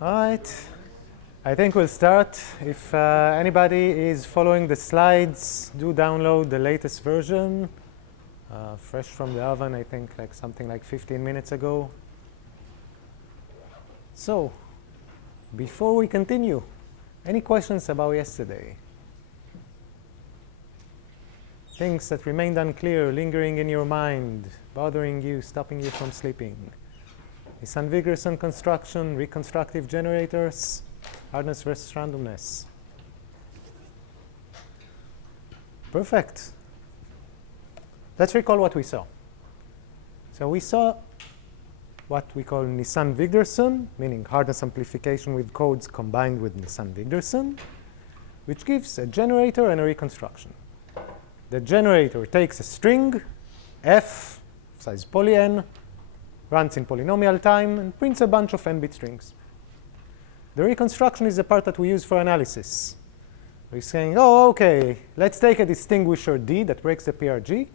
All right. I think we'll start. If anybody is following the slides, do download the latest version. Fresh from the oven, I think like something like 15 minutes ago. So, before we continue, any questions about yesterday? Things that remained unclear, lingering in your mind, bothering you, stopping you from sleeping. Nisan-Wigderson construction, reconstructive generators, hardness versus randomness. Perfect. Let's recall what we saw. So we saw what we call Nisan-Wigderson, meaning hardness amplification with codes combined with Nisan-Wigderson, which gives a generator and a reconstruction. The generator takes a string, f, size poly n, runs in polynomial time, and prints a bunch of n-bit strings. The reconstruction is the part that we use for analysis. We're saying, oh, OK, let's take a distinguisher D that breaks the PRG.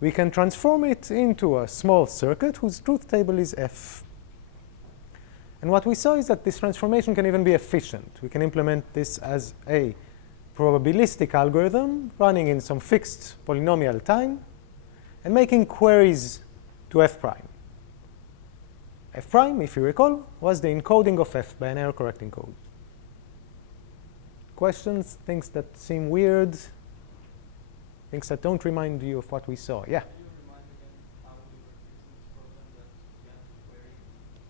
We can transform it into a small circuit whose truth table is f. And what we saw is that this transformation can even be efficient. We can implement this as a probabilistic algorithm running in some fixed polynomial time and making queries to f prime. F prime, if you recall, was the encoding of f by an error-correcting code. Questions, things that seem weird, things that don't remind you of what we saw? Yeah? Can you remind again how we were fixing this problem that you have to query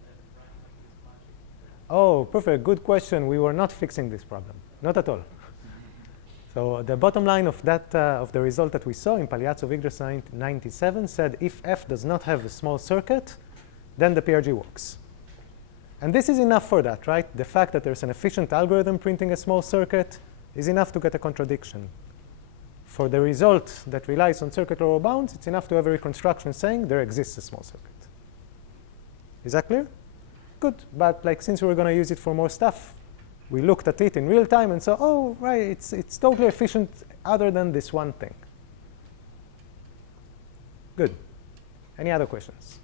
f prime like this magic? Oh, perfect. Good question. We were not fixing this problem. Not at all. So the bottom line of that of the result that we saw in Impagliazzo-Wigderson 97 said if f does not have a small circuit, then the PRG works. And this is enough for that, right? The fact that there's an efficient algorithm printing a small circuit is enough to get a contradiction. For the result that relies on circuit law bounds, it's enough to have a reconstruction saying there exists a small circuit. Is that clear? Good. But like since we were going to use it for more stuff, we looked at it in real time and saw, oh, right, it's totally efficient other than this one thing. Good. Any other questions?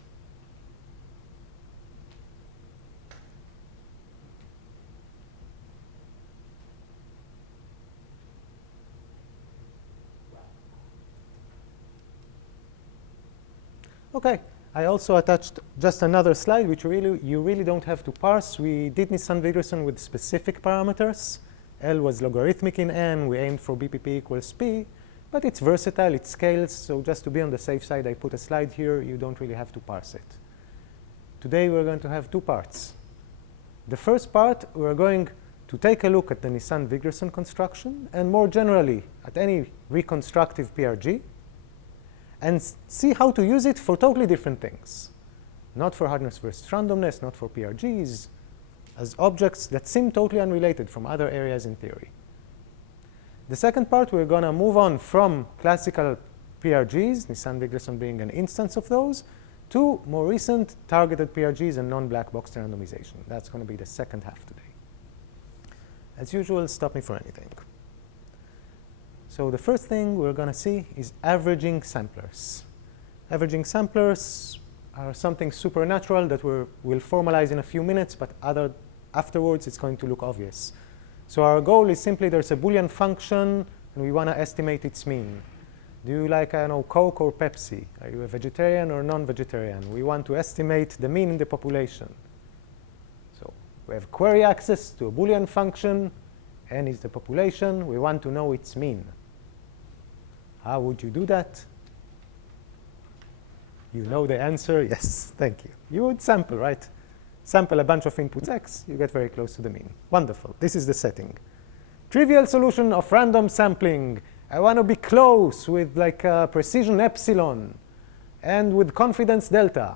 OK. I also attached just another slide, which you really don't have to parse. We did Nisan-Wigderson with specific parameters. L was logarithmic in n. We aimed for BPP equals p. But it's versatile. It scales. So just to be on the safe side, I put a slide here. You don't really have to parse it. Today, we're going to have two parts. The first part, we're going to take a look at the Nisan-Wigderson construction, and more generally, at any reconstructive PRG, and see how to use it for totally different things. Not for hardness versus randomness, not for PRGs, as objects that seem totally unrelated from other areas in theory. The second part, we're going to move on from classical PRGs, Nisan-Wigderson being an instance of those, to more recent targeted PRGs and non-black box derandomization. That's going to be the second half today. As usual, stop me for anything. So the first thing we're going to see is averaging samplers. Averaging samplers are something supernatural that we'll formalize in a few minutes, but afterwards it's going to look obvious. So our goal is simply there's a Boolean function, and we want to estimate its mean. Do you like, I don't know, Coke or Pepsi? Are you a vegetarian or non-vegetarian? We want to estimate the mean in the population. So we have query access to a Boolean function. N is the population. We want to know its mean. How would you do that? You know the answer. Yes, thank you. You would sample, right? Sample a bunch of inputs x. You get very close to the mean. Wonderful. This is the setting. Trivial solution of random sampling. I want to be close with like precision epsilon and with confidence delta.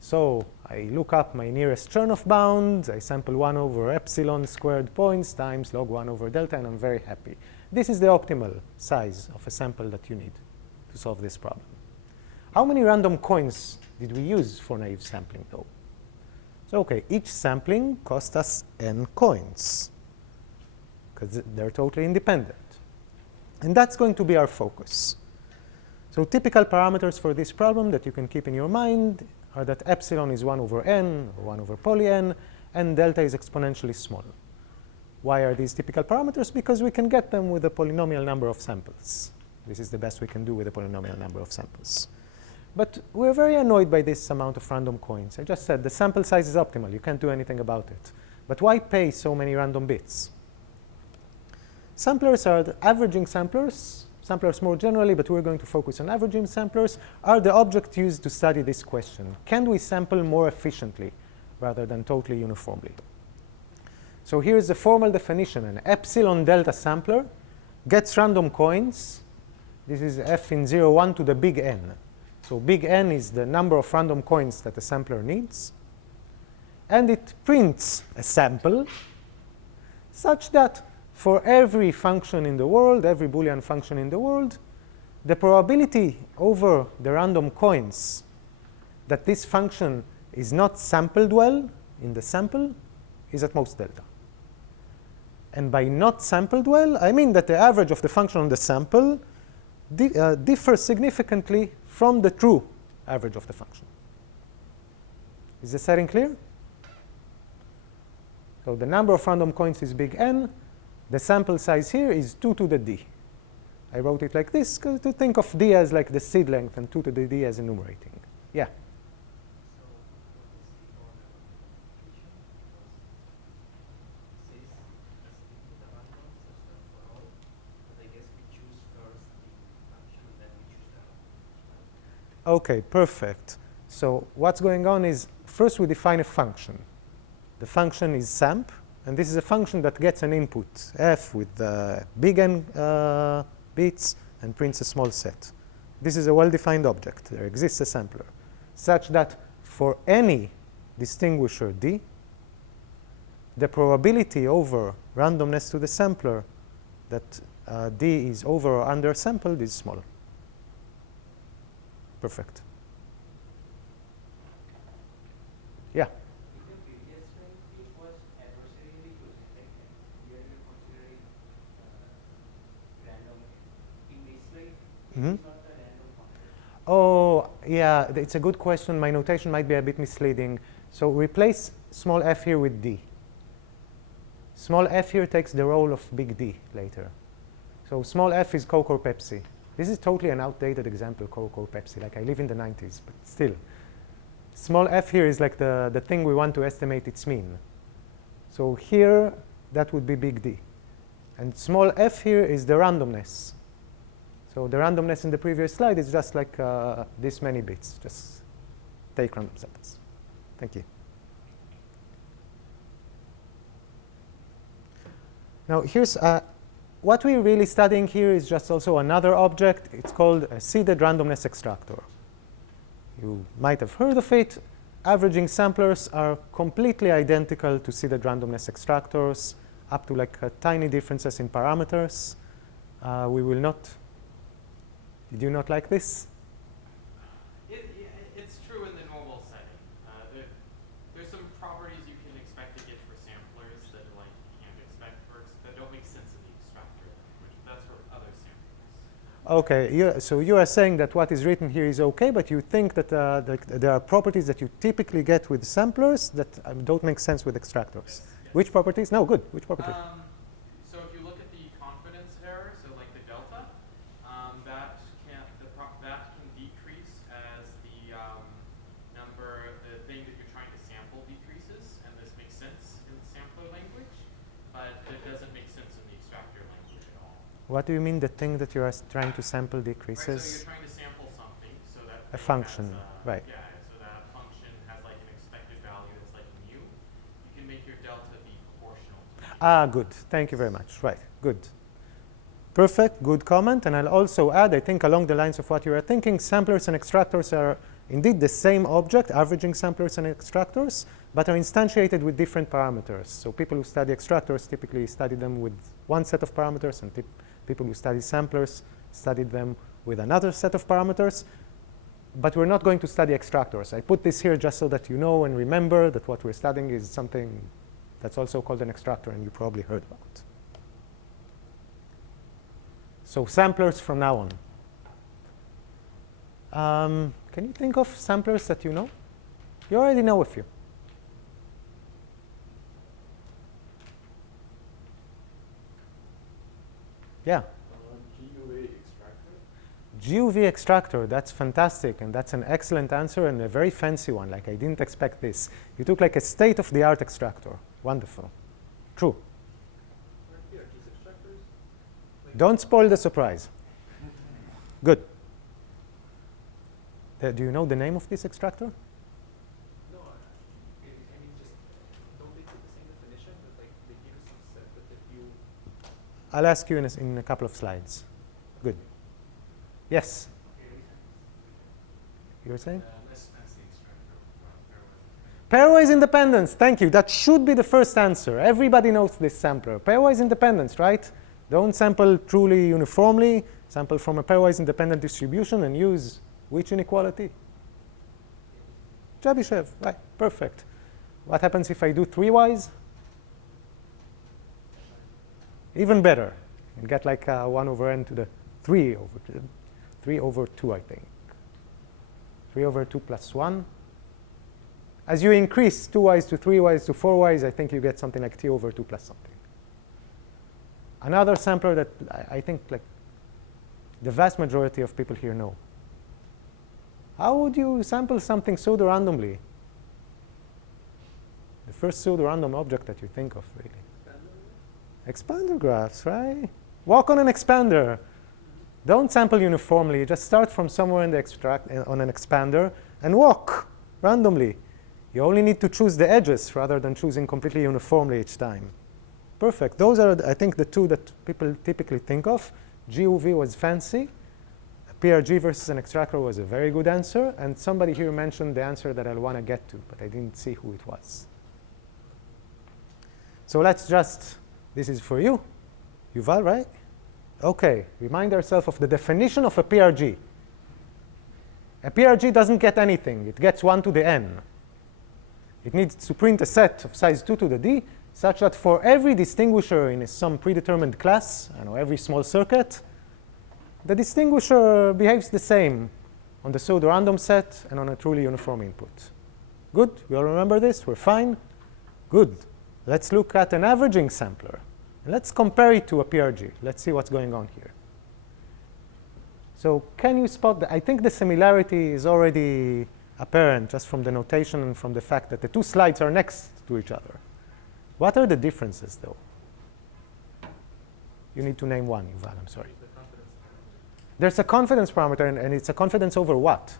So I look up my nearest Chernoff bound. I sample 1 over epsilon squared points times log 1 over delta, and I'm very happy. This is the optimal size of a sample that you need to solve this problem. How many random coins did we use for naive sampling, though? So OK, each sampling cost us n coins, because they're totally independent. And that's going to be our focus. So typical parameters for this problem that you can keep in your mind are that epsilon is 1 over n, or 1 over poly n, and delta is exponentially small. Why are these typical parameters? Because we can get them with a polynomial number of samples. This is the best we can do with a polynomial number of samples. But we're very annoyed by this amount of random coins. I just said the sample size is optimal. You can't do anything about it. But why pay so many random bits? Samplers are the averaging samplers. Samplers more generally, but we're going to focus on averaging samplers, are the object used to study this question. Can we sample more efficiently rather than totally uniformly? So here's the formal definition. An epsilon delta sampler gets random coins. This is f in 0, 1 to the big N. So big N is the number of random coins that the sampler needs. And it prints a sample such that for every function in the world, every Boolean function in the world, the probability over the random coins that this function is not sampled well in the sample is at most delta. And by not sampled well, I mean that the average of the function on the sample differs significantly from the true average of the function. Is the setting clear? So the number of random coins is big N. The sample size here is 2 to the d. I wrote it like this to think of d as like the seed length and 2 to the d as enumerating. Yeah? OK, perfect. So what's going on is first we define a function. The function is samp. And this is a function that gets an input, f, with big N bits and prints a small set. This is a well-defined object. There exists a sampler such that for any distinguisher d, the probability over randomness to the sampler that d is over or undersampled is small. Perfect. Yeah? Mm-hmm. Oh, yeah, it's a good question. My notation might be a bit misleading. So replace small f here with d. Small f here takes the role of big D later. So small f is Coke or Pepsi. This is totally an outdated example, Coke or Pepsi. Like I live in the 90s, but still. Small f here is like the thing we want to estimate its mean. So here, that would be big D. And small f here is the randomness. So the randomness in the previous slide is just like this many bits. Just take random samples. Thank you. Now here's what we're really studying here is just also another object. It's called a seeded randomness extractor. You might have heard of it. Averaging samplers are completely identical to seeded randomness extractors, up to like tiny differences in parameters. We will not. Did you not like this? It's true in the normal setting. There's some properties you can expect to get for samplers that like you can't expect that don't make sense in the extractor language. That's for other samplers. Okay, so you are saying that what is written here is okay, but you think that there are properties that you typically get with samplers that don't make sense with extractors. Yes. Which properties? No, good. Which properties? So if you look at the confidence error, so like the delta, that can decrease as the the thing that you're trying to sample decreases, and this makes sense in the sampler language, but it doesn't make sense in the extractor language at all. What do you mean the thing that you are trying to sample decreases? Right, so you're trying to sample something so that a function, right? Yeah, so that function has like an expected value that's like mu. You can make your delta be proportional to mu. Good. Thank you very much. Right. Good. Perfect, good comment. And I'll also add, I think along the lines of what you are thinking, samplers and extractors are indeed the same object, averaging samplers and extractors, but are instantiated with different parameters. So people who study extractors typically study them with one set of parameters, and people who study samplers study them with another set of parameters. But we're not going to study extractors. I put this here just so that you know and remember that what we're studying is something that's also called an extractor, and you probably heard about. So samplers from now on. Can you think of samplers that you know? You already know a few. Yeah. GUV extractor? GUV extractor, that's fantastic, and that's an excellent answer and a very fancy one. Like, I didn't expect this. You took like a state-of-the-art extractor. Wonderful. True. Aren't PRGs extractors? Like, Don't spoil the surprise. Good. Do you know the name of this extractor? no, I mean, just don't they take the same definition? That like they give us some set, but if you I'll ask you in a couple of slides. Good. Yes? You were saying? Less fancy extractor. Pairwise independence. Thank you. That should be the first answer. Everybody knows this sampler. Pairwise independence, right? Don't sample truly uniformly. Sample from a pairwise independent distribution and use which inequality? Chebyshev. Right. Perfect. What happens if I do 3-wise? Even better. You get like 1 over n to the 3 over 2, I think. 3 over 2 plus 1. As you increase 2-wise to 3-wise to 4-wise, I think you get something like t over 2 plus something. Another sampler that I think like the vast majority of people here know. How would you sample something pseudo-randomly? The first pseudo-random object that you think of, really. Expander graphs, right? Walk on an expander. Don't sample uniformly. Just start from somewhere in the on an expander and walk randomly. You only need to choose the edges rather than choosing completely uniformly each time. Perfect. Those are, I think, the two that people typically think of. GUV was fancy. PRG versus an extractor was a very good answer. And somebody here mentioned the answer that I want to get to, but I didn't see who it was. So let's just, this is for you, Yuval, right? OK, remind ourselves of the definition of a PRG. A PRG doesn't get anything. It gets 1 to the n. It needs to print a set of size 2 to the d, such that for every distinguisher in some predetermined class, I know every small circuit, the distinguisher behaves the same on the pseudo-random set and on a truly uniform input. Good? We all remember this? We're fine? Good. Let's look at an averaging sampler. And let's compare it to a PRG. Let's see what's going on here. So can you spot that? I think the similarity is already apparent just from the notation and from the fact that the two slides are next to each other. What are the differences, though? You need to name one, Yuval. I'm sorry. the confidence parameter. There's a confidence parameter, and it's a confidence over what?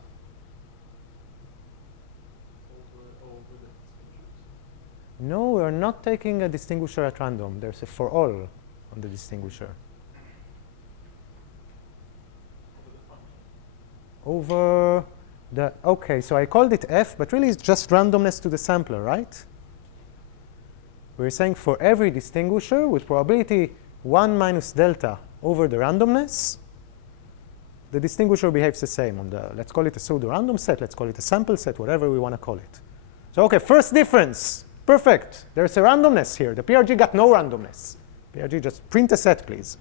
Over the distinguishers. No, we're not taking a distinguisher at random. There's a for all on the distinguisher. Over the, OK, so I called it f, but really it's just randomness to the sampler, right? We're saying for every distinguisher with probability 1 minus delta over the randomness, the distinguisher behaves the same on the, let's call it a pseudo-random set, let's call it a sample set, whatever we want to call it. So OK, first difference. Perfect. There's a randomness here. The PRG got no randomness. PRG just print a set, please.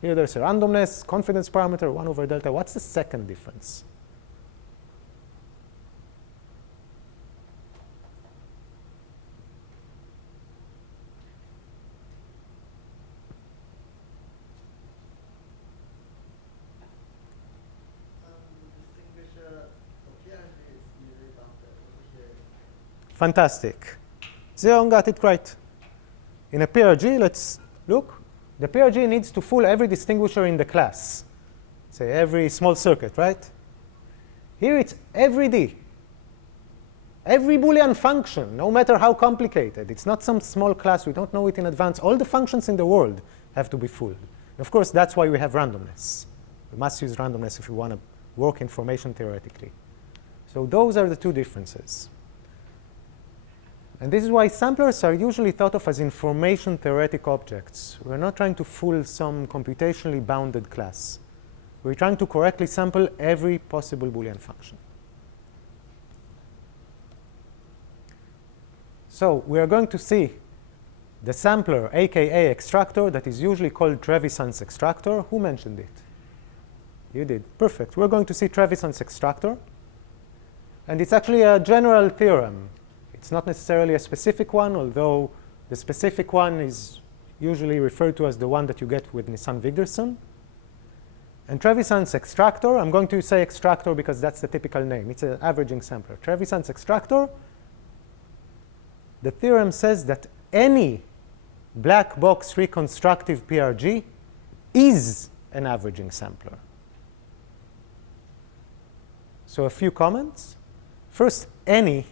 Here there's a randomness, confidence parameter, 1 over delta. What's the second difference? Distinguisher for PRG is usually bounded over here. Fantastic. Zion got it right. In a PRG, let's look. The PRG needs to fool every distinguisher in the class. Say every small circuit, right? Here it's every D. Every Boolean function, no matter how complicated. It's not some small class. We don't know it in advance. All the functions in the world have to be fooled. And of course, that's why we have randomness. We must use randomness if we want to work information theoretically. So those are the two differences. And this is why samplers are usually thought of as information theoretic objects. We're not trying to fool some computationally bounded class. We're trying to correctly sample every possible Boolean function. So we are going to see the sampler, aka extractor, that is usually called Trevisan's extractor. Who mentioned it? You did. Perfect. We're going to see Trevisan's extractor. And it's actually a general theorem. It's not necessarily a specific one, although the specific one is usually referred to as the one that you get with Nisan-Wigderson. And Trevisan's extractor, I'm going to say extractor because that's the typical name. It's an averaging sampler. Trevisan's extractor, the theorem says that any black box reconstructive PRG is an averaging sampler. So a few comments. First, any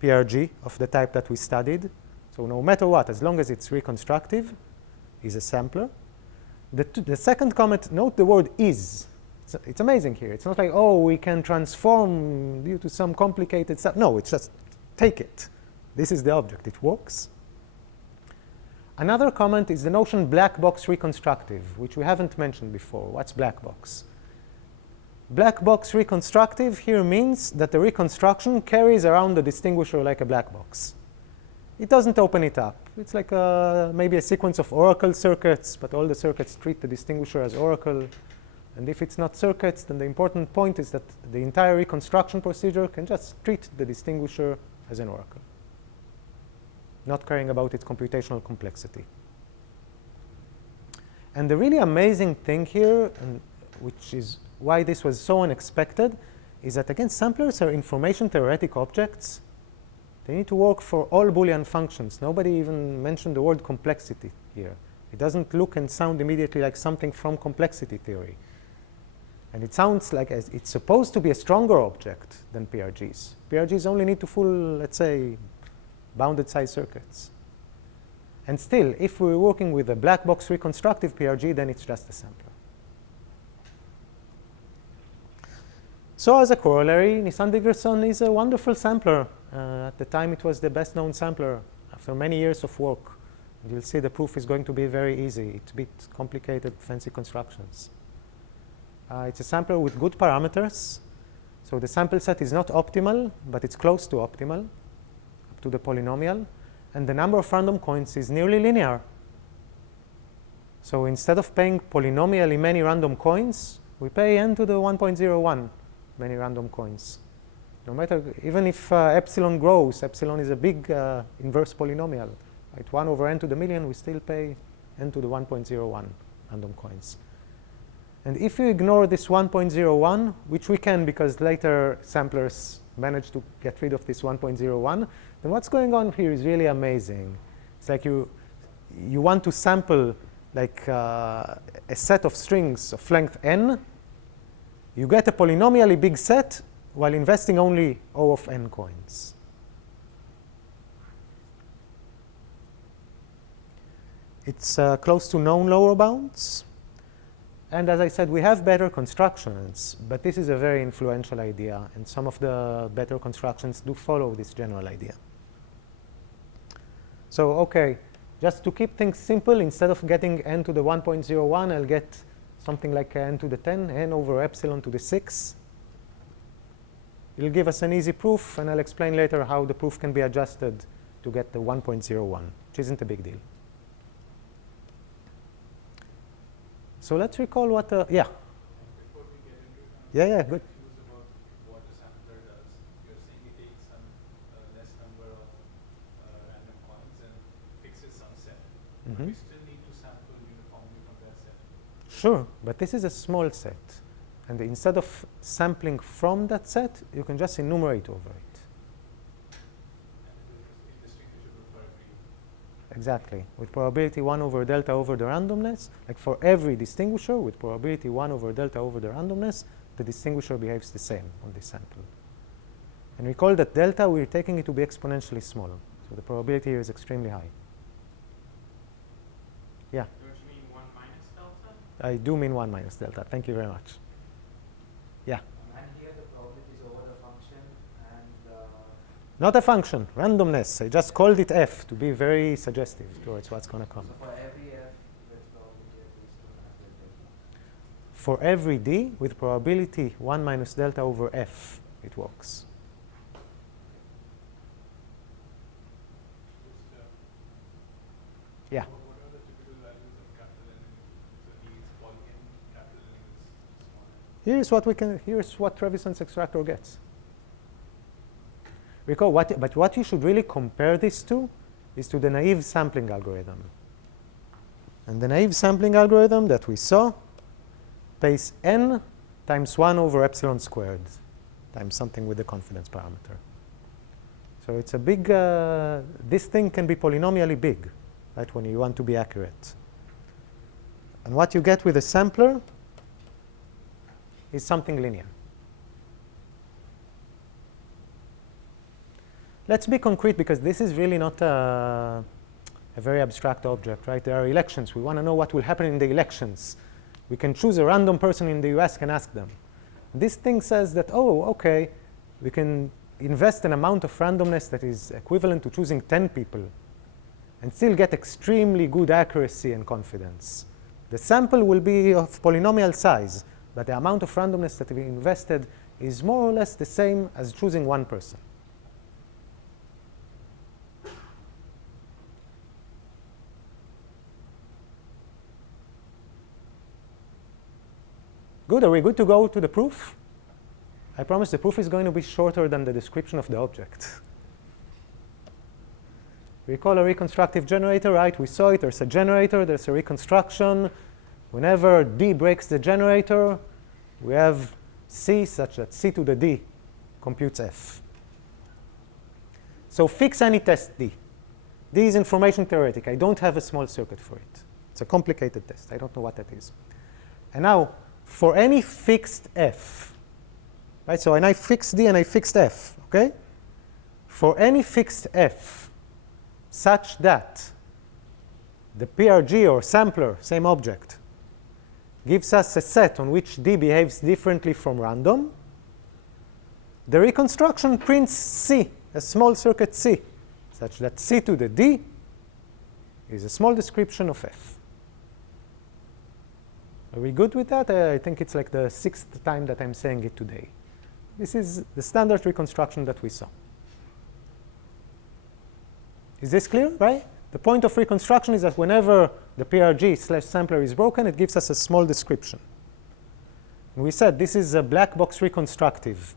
PRG of the type that we studied, so no matter what, as long as it's reconstructive, is a sampler. The second comment, note the word is. It's amazing here. It's not like, oh, we can transform due to some complicated stuff. No, it's just take it. This is the object. It works. Another comment is the notion black box reconstructive, which we haven't mentioned before. What's black box? Black box reconstructive here means that the reconstruction carries around the distinguisher like a black box. It doesn't open it up. It's like maybe a sequence of oracle circuits, but all the circuits treat the distinguisher as oracle. And if it's not circuits, then the important point is that the entire reconstruction procedure can just treat the distinguisher as an oracle, not caring about its computational complexity. And the really amazing thing here, and which is why this was so unexpected, is that again, samplers are information theoretic objects. They need to work for all Boolean functions. Nobody even mentioned the word complexity here. It doesn't look and sound immediately like something from complexity theory. And it sounds like it's supposed to be a stronger object than PRGs. PRGs only need to fool, let's say, bounded size circuits. And still, if we're working with a black box reconstructive PRG, then it's just a sampler. So as a corollary, Nisan-Wigderson is a wonderful sampler. At the time, it was the best known sampler after many years of work. And you'll see the proof is going to be very easy. It's a bit complicated, fancy constructions. It's a sampler with good parameters. So the sample set is not optimal, but it's close to optimal, up to the polynomial. And the number of random coins is nearly linear. So instead of paying polynomially many random coins, we pay n to the 1.01 many random coins. No matter, even if epsilon grows, epsilon is a big inverse polynomial. Right? 1 over n to the million, we still pay n to the 1.01 random coins. And if you ignore this 1.01, which we can because later samplers manage to get rid of this 1.01, then what's going on here is really amazing. It's like you want to sample like a set of strings of length n. You get a polynomially big set while investing only O of n coins. It's close to known lower bounds. And as I said, we have better constructions, but this is a very influential idea, and some of the better constructions do follow this general idea. So, okay, just to keep things simple, instead of getting n to the 1.01, I'll get something like n to the 10, n over epsilon to the 6. It'll give us an easy proof, and I'll explain later how the proof can be adjusted to get the 1.01, which isn't a big deal. So let's recall what the, yeah. Before we get into it, Yeah, good. confused about what the sampler does. You're saying it takes some less number of random coins and fixes some set. But we still need to sample uniformly from that set. Sure, but this is a small set. And instead of sampling from that set, you can just enumerate over it. And it is indistinguishable for every. Exactly. With probability 1 over delta over the randomness, like for every distinguisher, with probability 1 over delta over the randomness, the distinguisher behaves the same on this sample. And recall that delta, we're taking it to be exponentially small. So the probability here is extremely high. Yeah? Don't you mean 1 minus delta? I do mean 1 minus delta. Thank you very much. Yeah? And here the probability is over the function and Not a function, randomness. I just called it f to be very suggestive towards what's going to come. so for every f with probability at least 1 minus delta. For every d with probability 1 minus delta over f, it works. Just, Yeah. what are the typical values of capital N? So D is poly n, capital N is small n. Here's what Trevisan's extractor gets. Recall, but what you should really compare this to is to the naive sampling algorithm. And the naive sampling algorithm that we saw pays n times 1 over epsilon squared times something with the confidence parameter. So it's a big, this thing can be polynomially big, right, when you want to be accurate. And what you get with a sampler is something linear. Let's be concrete, because this is really not a very abstract object, right? There are elections. We want to know what will happen in the elections. We can choose a random person in the US and ask them. This thing says that, oh, okay, we can invest an amount of randomness that is equivalent to choosing 10 people and still get extremely good accuracy and confidence. The sample will be of polynomial size, but the amount of randomness that we invested is more or less the same as choosing one person. Good, are we good to go to the proof? I promise the proof is going to be shorter than the description of the object. We call a reconstructive generator, right? We saw it, there's a generator, there's a reconstruction. Whenever D breaks the generator, we have C such that C to the D computes F. So fix any test D. D is information theoretic. I don't have a small circuit for it. It's a complicated test. I don't know what that is. And now, for any fixed F, right? So and I fixed D and I fixed F, okay? For any fixed F such that the PRG or sampler, same object, gives us a set on which D behaves differently from random, the reconstruction prints C, a small circuit C, such that C to the D is a small description of F. Are we good with that? I think it's like the 6th time that I'm saying it today. This is the standard reconstruction that we saw. Is this clear, right? The point of reconstruction is that whenever the PRG/sampler is broken, it gives us a small description. And we said this is a black box reconstructive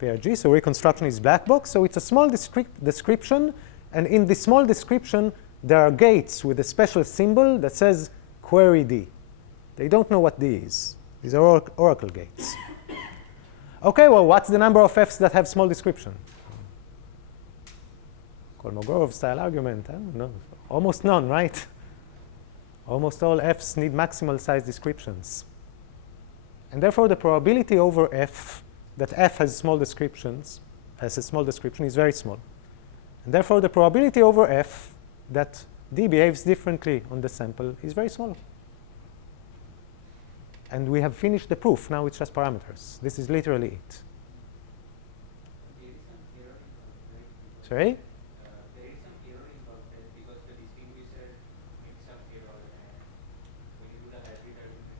PRG, so reconstruction is black box, so it's a small description, and in this small description, there are gates with a special symbol that says query D. They don't know what D is. These are oracle gates. Okay, well, what's the number of Fs that have small description? Kolmogorov style argument, I don't know. Almost none, right? Almost all Fs need maximal size descriptions. And therefore, the probability over F that F has small descriptions, has a small description, is very small. And therefore, the probability over F that D behaves differently on the sample is very small. And we have finished the proof. Now it's just parameters. This is literally it. There is some error involved, right? Sorry? There is some error involved there because the distinguisher makes some error, and when you do the hybrid argument,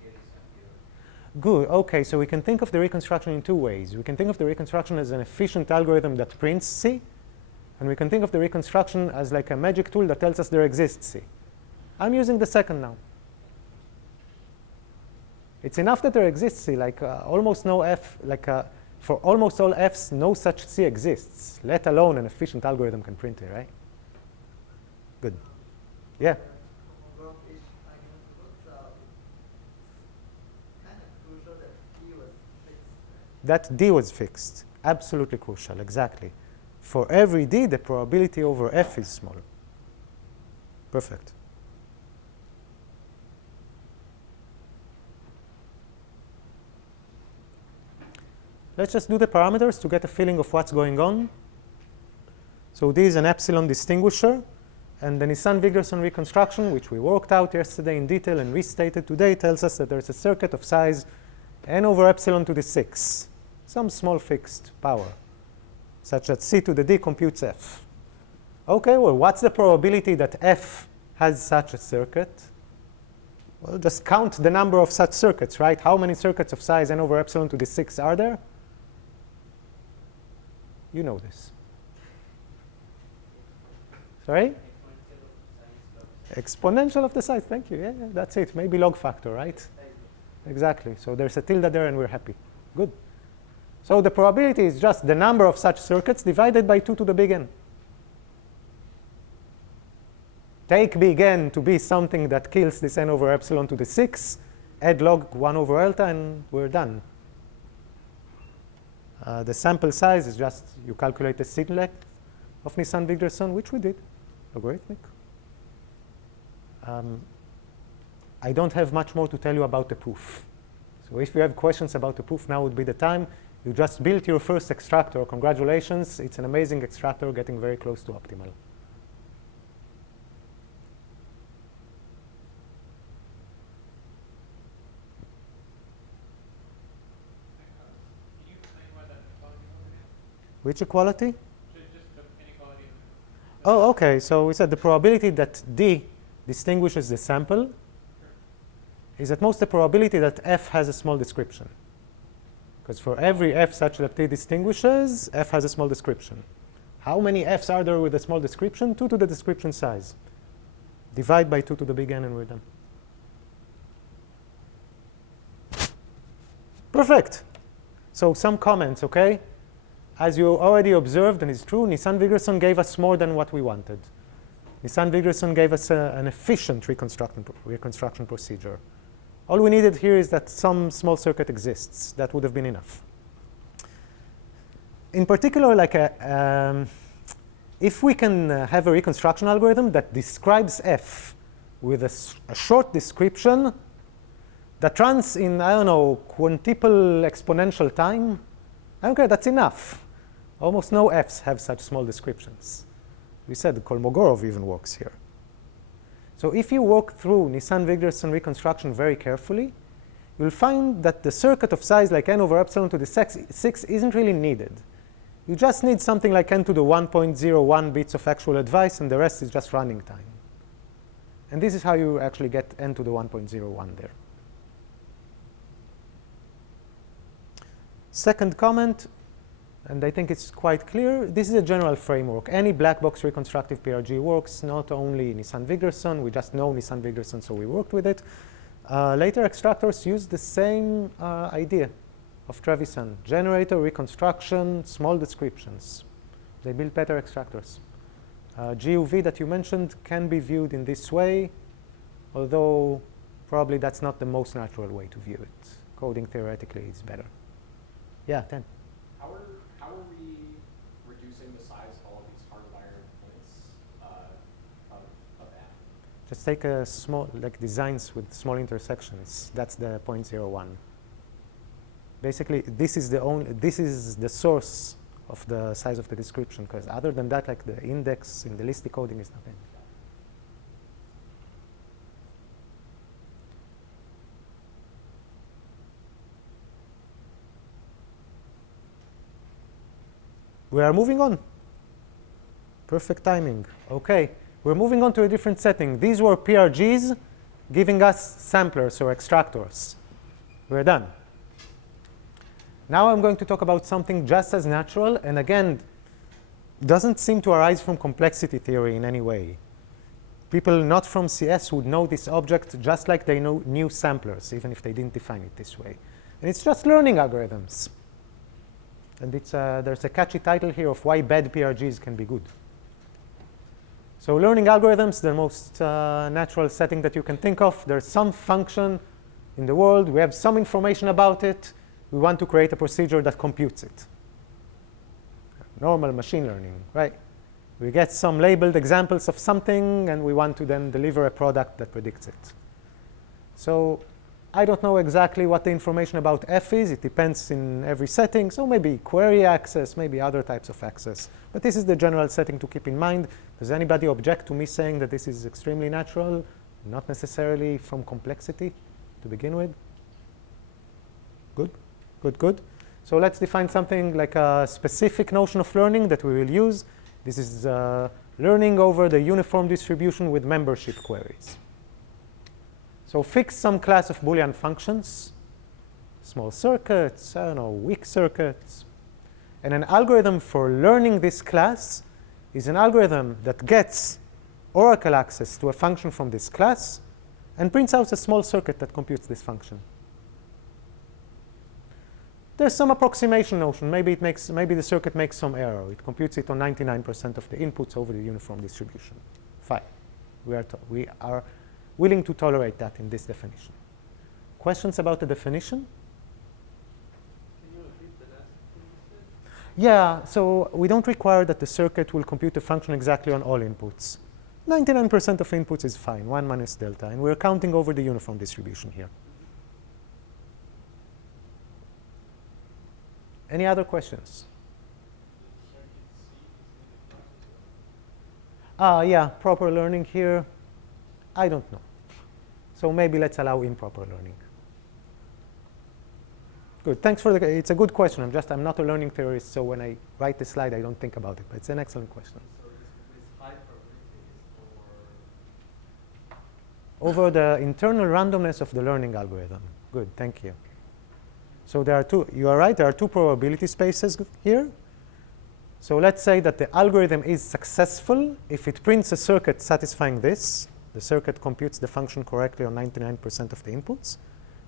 there is some error. Good. Okay, so we can think of the reconstruction in two ways. We can think of the reconstruction as an efficient algorithm that prints C, and we can think of the reconstruction as like a magic tool that tells us there exists C. I'm using the second now. It's enough that there exists C, like almost no F, like for almost all Fs, no such C exists, let alone an efficient algorithm can print it, right? Good. Yeah? Homograph-ish argument works, kind of crucial that D was fixed, right? That D was fixed. Absolutely crucial, exactly. For every D, the probability over F is small. Perfect. Let's just do the parameters to get a feeling of what's going on. So D is an epsilon distinguisher, and the Nisan-Wigderson reconstruction, which we worked out yesterday in detail and restated today, tells us that there's a circuit of size n over epsilon to the 6, some small fixed power, such that C to the D computes F. Okay, well, what's the probability that F has such a circuit? Well, just count the number of such circuits, right? How many circuits of size n over epsilon to the 6 are there? You know this. Sorry? Exponential of the size. Thank you. Yeah, that's it. Maybe log factor, right? Exactly. So there's a tilde there and we're happy. Good. So the probability is just the number of such circuits divided by 2 to the big N. take big N to be something that kills this n over epsilon to the 6, add log 1 over delta, and we're done. The sample size is just you calculate the seed length of Nisan-Wigderson, which we did, logarithmic. I don't have much more to tell you about the proof. So if you have questions about the proof, now would be the time. You just built your first extractor. Congratulations. It's an amazing extractor, getting very close to optimal. Can you explain why that inequality was again? Which equality? Just the inequality. Oh, OK. So we said the probability that D distinguishes the sample is at most the probability that F has a small description. Because for every F such that T distinguishes, F has a small description. How many Fs are there with a small description? 2 to the description size. Divide by 2 to the big N, and we're done. Perfect. So some comments, OK? As you already observed, and it's true, Nisan-Wigderson gave us more than what we wanted. Nisan-Wigderson gave us an efficient reconstruction procedure. All we needed here is that some small circuit exists. That would have been enough. In particular, like if we can have a reconstruction algorithm that describes F with a short description that runs in, I don't know, quintuple exponential time, I don't care, that's enough. Almost no Fs have such small descriptions. We said Kolmogorov even works here. So if you walk through Nisan-Wigderson reconstruction very carefully, you'll find that the circuit of size like n over epsilon to the 6 isn't really needed. You just need something like n to the 1.01 bits of actual advice, and the rest is just running time. And this is how you actually get n to the 1.01 there. Second comment, and I think it's quite clear, this is a general framework. Any black box reconstructive PRG works, not only Nisan-Wigderson. We just know Nisan-Wigderson, so we worked with it. Later extractors use the same idea of Trevisan. Generator, reconstruction, small descriptions. They build better extractors. GUV that you mentioned can be viewed in this way, although probably that's not the most natural way to view it. Coding theoretically is better. Yeah, 10. How are we reducing the size of all of these hardwired points of F? Just take a small, like designs with small intersections. That's the 0.01. Basically, this is the source of the size of the description, because other than that, like the index in the list decoding is nothing. We are moving on. Perfect timing. OK, we're moving on to a different setting. These were PRGs giving us samplers or extractors. We're done. Now I'm going to talk about something just as natural, and again, doesn't seem to arise from complexity theory in any way. People not from CS would know this object just like they knew samplers, even if they didn't define it this way. And it's just learning algorithms. And there's a catchy title here of why bad PRGs can be good. So learning algorithms, the most natural setting that you can think of. There's some function in the world. We have some information about it. We want to create a procedure that computes it. Normal machine learning, right? We get some labeled examples of something, and we want to then deliver a product that predicts it. So I don't know exactly what the information about F is. It depends in every setting. So maybe query access, maybe other types of access. But this is the general setting to keep in mind. Does anybody object to me saying that this is extremely natural, not necessarily from complexity to begin with? Good, good, good. So let's define something like a specific notion of learning that we will use. This is learning over the uniform distribution with membership queries. So fix some class of Boolean functions, small circuits, I don't know, weak circuits. And an algorithm for learning this class is an algorithm that gets oracle access to a function from this class and prints out a small circuit that computes this function. There's some approximation notion. Maybe the circuit makes some error. It computes it on 99% of the inputs over the uniform distribution. Fine. We are willing to tolerate that in this definition. Questions about the definition? Can you repeat the last thing you said? Yeah, so we don't require that the circuit will compute the function exactly on all inputs. 99% of inputs is fine, 1 minus delta, and we're counting over the uniform distribution here. Any other questions? Yeah, proper learning here, I don't know. So maybe let's allow improper learning. Good, thanks for it's a good question. I'm not a learning theorist, so when I write the slide, I don't think about it, but it's an excellent question. So this high probability is Over the internal randomness of the learning algorithm. Good, thank you. So there are two, you are right, there are two probability spaces here. So let's say that the algorithm is successful if it prints a circuit satisfying this. The circuit computes the function correctly on 99% of the inputs.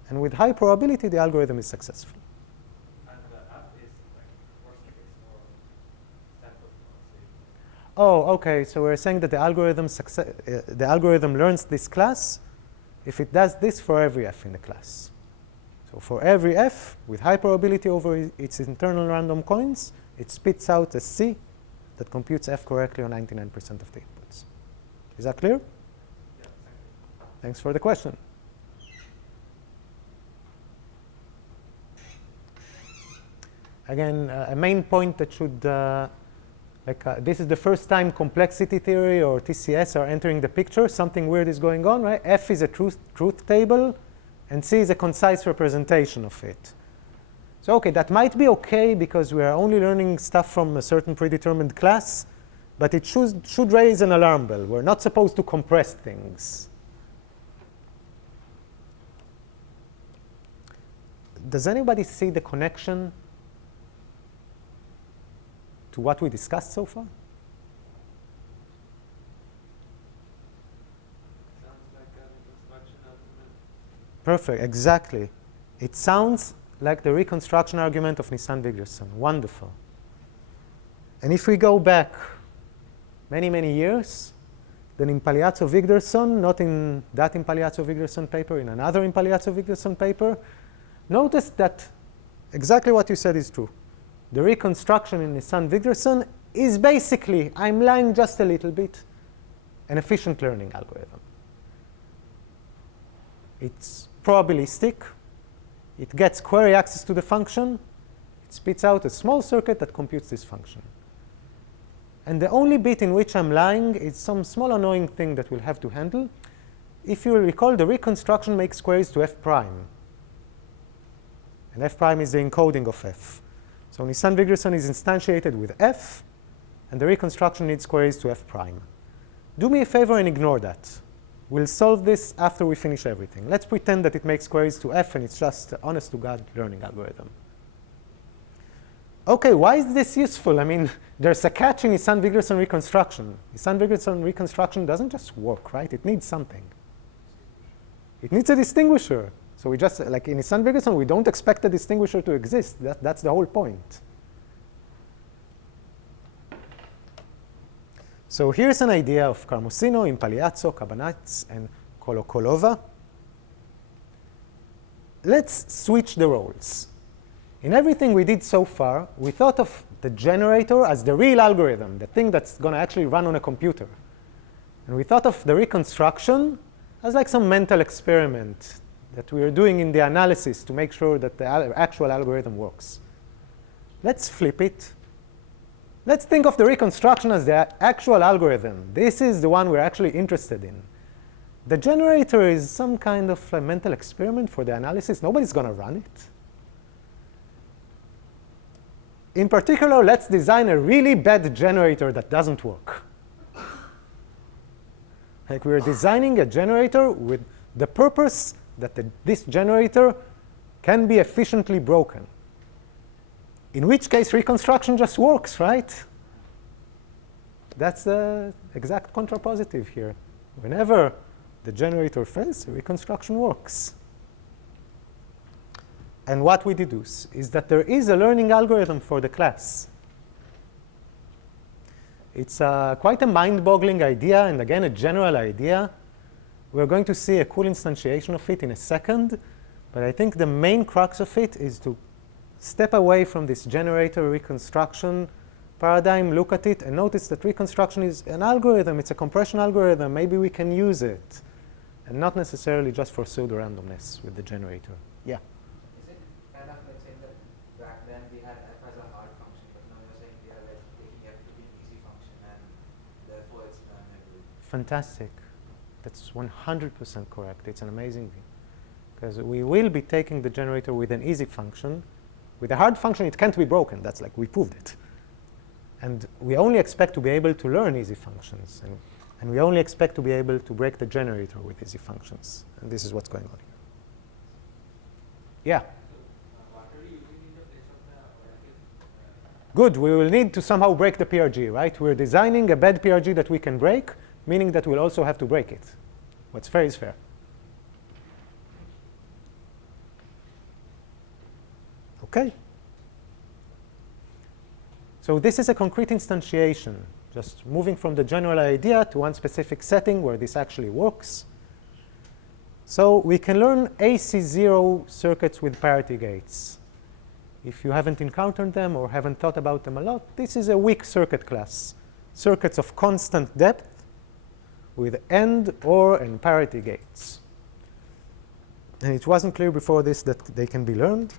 And with high probability, the algorithm is successful. and the F is like worst case or sample policy. Oh, okay. So we're saying that the algorithm learns this class if it does this for every f in the class. So for every f with high probability over its internal random coins, it spits out a C that computes f correctly on 99% of the inputs. Is that clear? Yeah, thank you. Thanks for the question. Again, a main point that should, this is the first time complexity theory or TCS are entering the picture. Something weird is going on, right? F is a truth table, and C is a concise representation of it. So okay, that might be okay because we are only learning stuff from a certain predetermined class, but it should raise an alarm bell. We're not supposed to compress things. Does anybody see the connection to what we discussed so far? Sounds like a reconstruction argument. Perfect, exactly. It sounds like the reconstruction argument of Nisan-Wigderson. Wonderful. And if we go back many, many years, then Impagliazzo-Wigderson, not in that Impagliazzo-Wigderson paper, in another Impagliazzo-Wigderson paper, notice that exactly what you said is true. The reconstruction in Nisan-Wigderson is basically, I'm lying just a little bit, an efficient learning algorithm. It's probabilistic. It gets query access to the function. It spits out a small circuit that computes this function. And the only bit in which I'm lying is some small annoying thing that we'll have to handle. If you recall, the reconstruction makes queries to f prime. And f prime is the encoding of f. So Nisan-Wigderson is instantiated with f, and the reconstruction needs queries to f prime. Do me a favor and ignore that. We'll solve this after we finish everything. Let's pretend that it makes queries to f, and it's just honest-to-God learning algorithm. OK, why is this useful? I mean, there's a catch in Nisan-Wigderson reconstruction. Nisan-Wigderson reconstruction doesn't just work, right? It needs something. It needs a distinguisher. So we just, like in Nisan-Wigderson, we don't expect the distinguisher to exist. That's the whole point. So here's an idea of Carmosino, Impagliazzo, Cabanats, and Kolokolova. Let's switch the roles. In everything we did so far, we thought of the generator as the real algorithm, the thing that's going to actually run on a computer. And we thought of the reconstruction as like some mental experiment that we are doing in the analysis to make sure that the actual algorithm works. Let's flip it. Let's think of the reconstruction as the actual algorithm. This is the one we're actually interested in. The generator is some kind of a mental experiment for the analysis. Nobody's going to run it. In particular, let's design a really bad generator that doesn't work. Like we're designing a generator with the purpose that this generator can be efficiently broken. In which case, reconstruction just works, right? That's the exact contrapositive here. Whenever the generator fails, reconstruction works. And what we deduce is that there is a learning algorithm for the class. It's quite a mind-boggling idea, and again, a general idea. We're going to see a cool instantiation of it in a second, but I think the main crux of it is to step away from this generator reconstruction paradigm, look at it, and notice that reconstruction is an algorithm. It's a compression algorithm. Maybe we can use it, and not necessarily just for pseudo-randomness with the generator. Yeah? Is it kind of like saying that back then we had f as a hard function, but now you're saying we are like taking f to be an easy function, and therefore it's dynamically? Fantastic. That's 100% correct. It's an amazing thing. Because we will be taking the generator with an easy function. With a hard function, it can't be broken. That's like we proved it. And we only expect to be able to learn easy functions. And we only expect to be able to break the generator with easy functions. And this is what's going on here. Yeah? What are you using in the place of the oracle? Good. We will need to somehow break the PRG, right? We're designing a bad PRG that we can break, meaning that we'll also have to break it. What's fair is fair. Okay. So this is a concrete instantiation, just moving from the general idea to one specific setting where this actually works. So we can learn AC0 circuits with parity gates. If you haven't encountered them or haven't thought about them a lot, this is a weak circuit class. Circuits of constant depth with AND, OR, and parity gates. And it wasn't clear before this that they can be learned.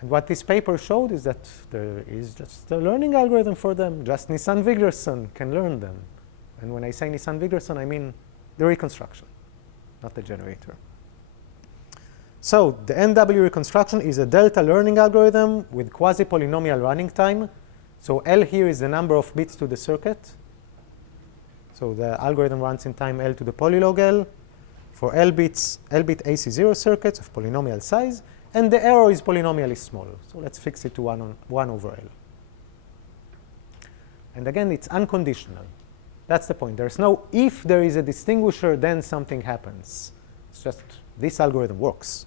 And what this paper showed is that there is just a learning algorithm for them. Just Nisan-Wigderson can learn them. And when I say Nisan-Wigderson, I mean the reconstruction, not the generator. So the NW reconstruction is a delta learning algorithm with quasi-polynomial running time. So L here is the number of bits to the circuit. So the algorithm runs in time L to the polylog L for L-bit AC0 circuits of polynomial size. And the error is polynomially small. So let's fix it to 1 over L. And again, it's unconditional. That's the point. There's no if there is a distinguisher, then something happens. It's just this algorithm works.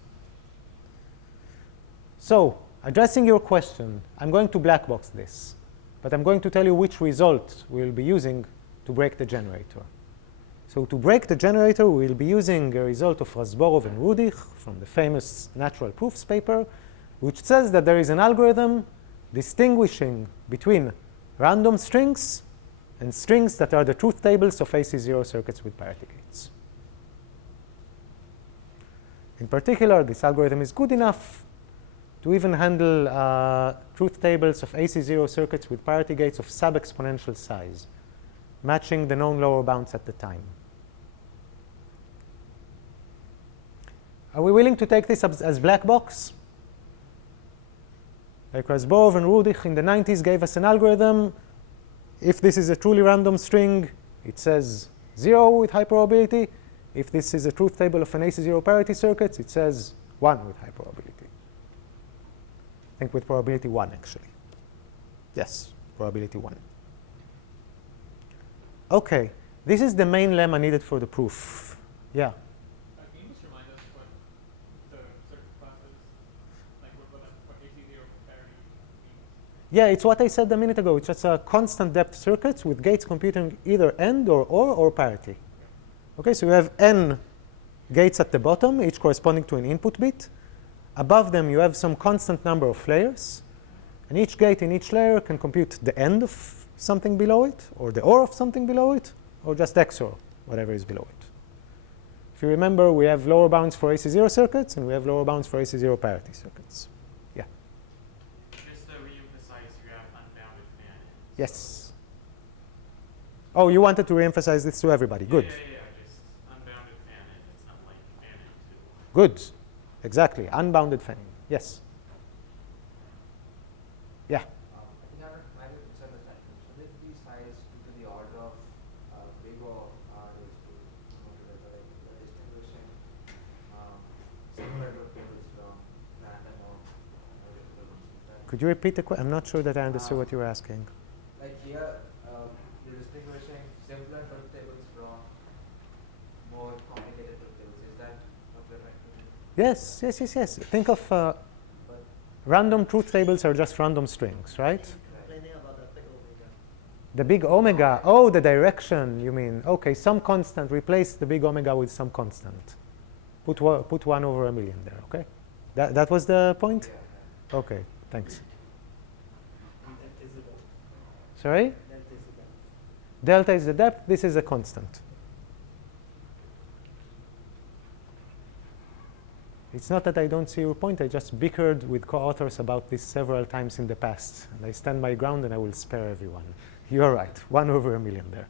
So addressing your question, I'm going to black box this. But I'm going to tell you which result we'll be using to break the generator. So to break the generator, we'll be using a result of Razborov and Rudich from the famous natural proofs paper, which says that there is an algorithm distinguishing between random strings and strings that are the truth tables of AC0 circuits with parity gates. In particular, this algorithm is good enough to even handle truth tables of AC0 circuits with parity gates of sub-exponential size, matching the known lower bounds at the time. Are we willing to take this as black box? Like Razborov and Rudich in the 90s gave us an algorithm. If this is a truly random string, it says 0 with high probability. If this is a truth table of an AC0 parity circuit, it says 1 with high probability. I think with probability 1, actually. Yes, probability 1. OK, this is the main lemma needed for the proof. Yeah? Can you just remind us what the circuit class is? Like what AC0 parity means? Yeah, it's what I said a minute ago. It's just a constant depth circuits with gates computing either AND or parity. OK, so you have n gates at the bottom, each corresponding to an input bit. Above them, you have some constant number of layers. And each gate in each layer can compute the AND of something below it, or the OR of something below it, or just XOR, whatever is below it. If you remember, we have lower bounds for AC0 circuits, and we have lower bounds for AC0 parity circuits. Yeah? Just to reemphasize, you have unbounded fan-ins. Yes. Oh, you wanted to reemphasize this to everybody. Good. Yeah, just unbounded fan-in. It's not like fan-in 2. Good. Exactly. Unbounded fanning. Yes. Yeah. I think I might have misunderstood. Should it be sized to the order of big O of R is to like distinguishing similar truth tables from random or Could you repeat the question? I'm not sure that I understood what you were asking. like here, you're distinguishing simpler truth tables from more complicated truth tables. Is that what we're trying to do? Yes, yes, yes, yes. Think of random truth tables are just random strings, right? Complaining about the pickle The big omega, oh, the direction, you mean. Okay, some constant, replace the big omega with some constant. Put 1/1,000,000 there, okay? That was the point? Yeah. Okay, thanks. And that is the depth. Sorry? That is the depth. Delta is the depth, this is a constant. It's not that I don't see your point, I just bickered with co-authors about this several times in the past. And I stand my ground and I will spare everyone. You're right, 1/1,000,000 there.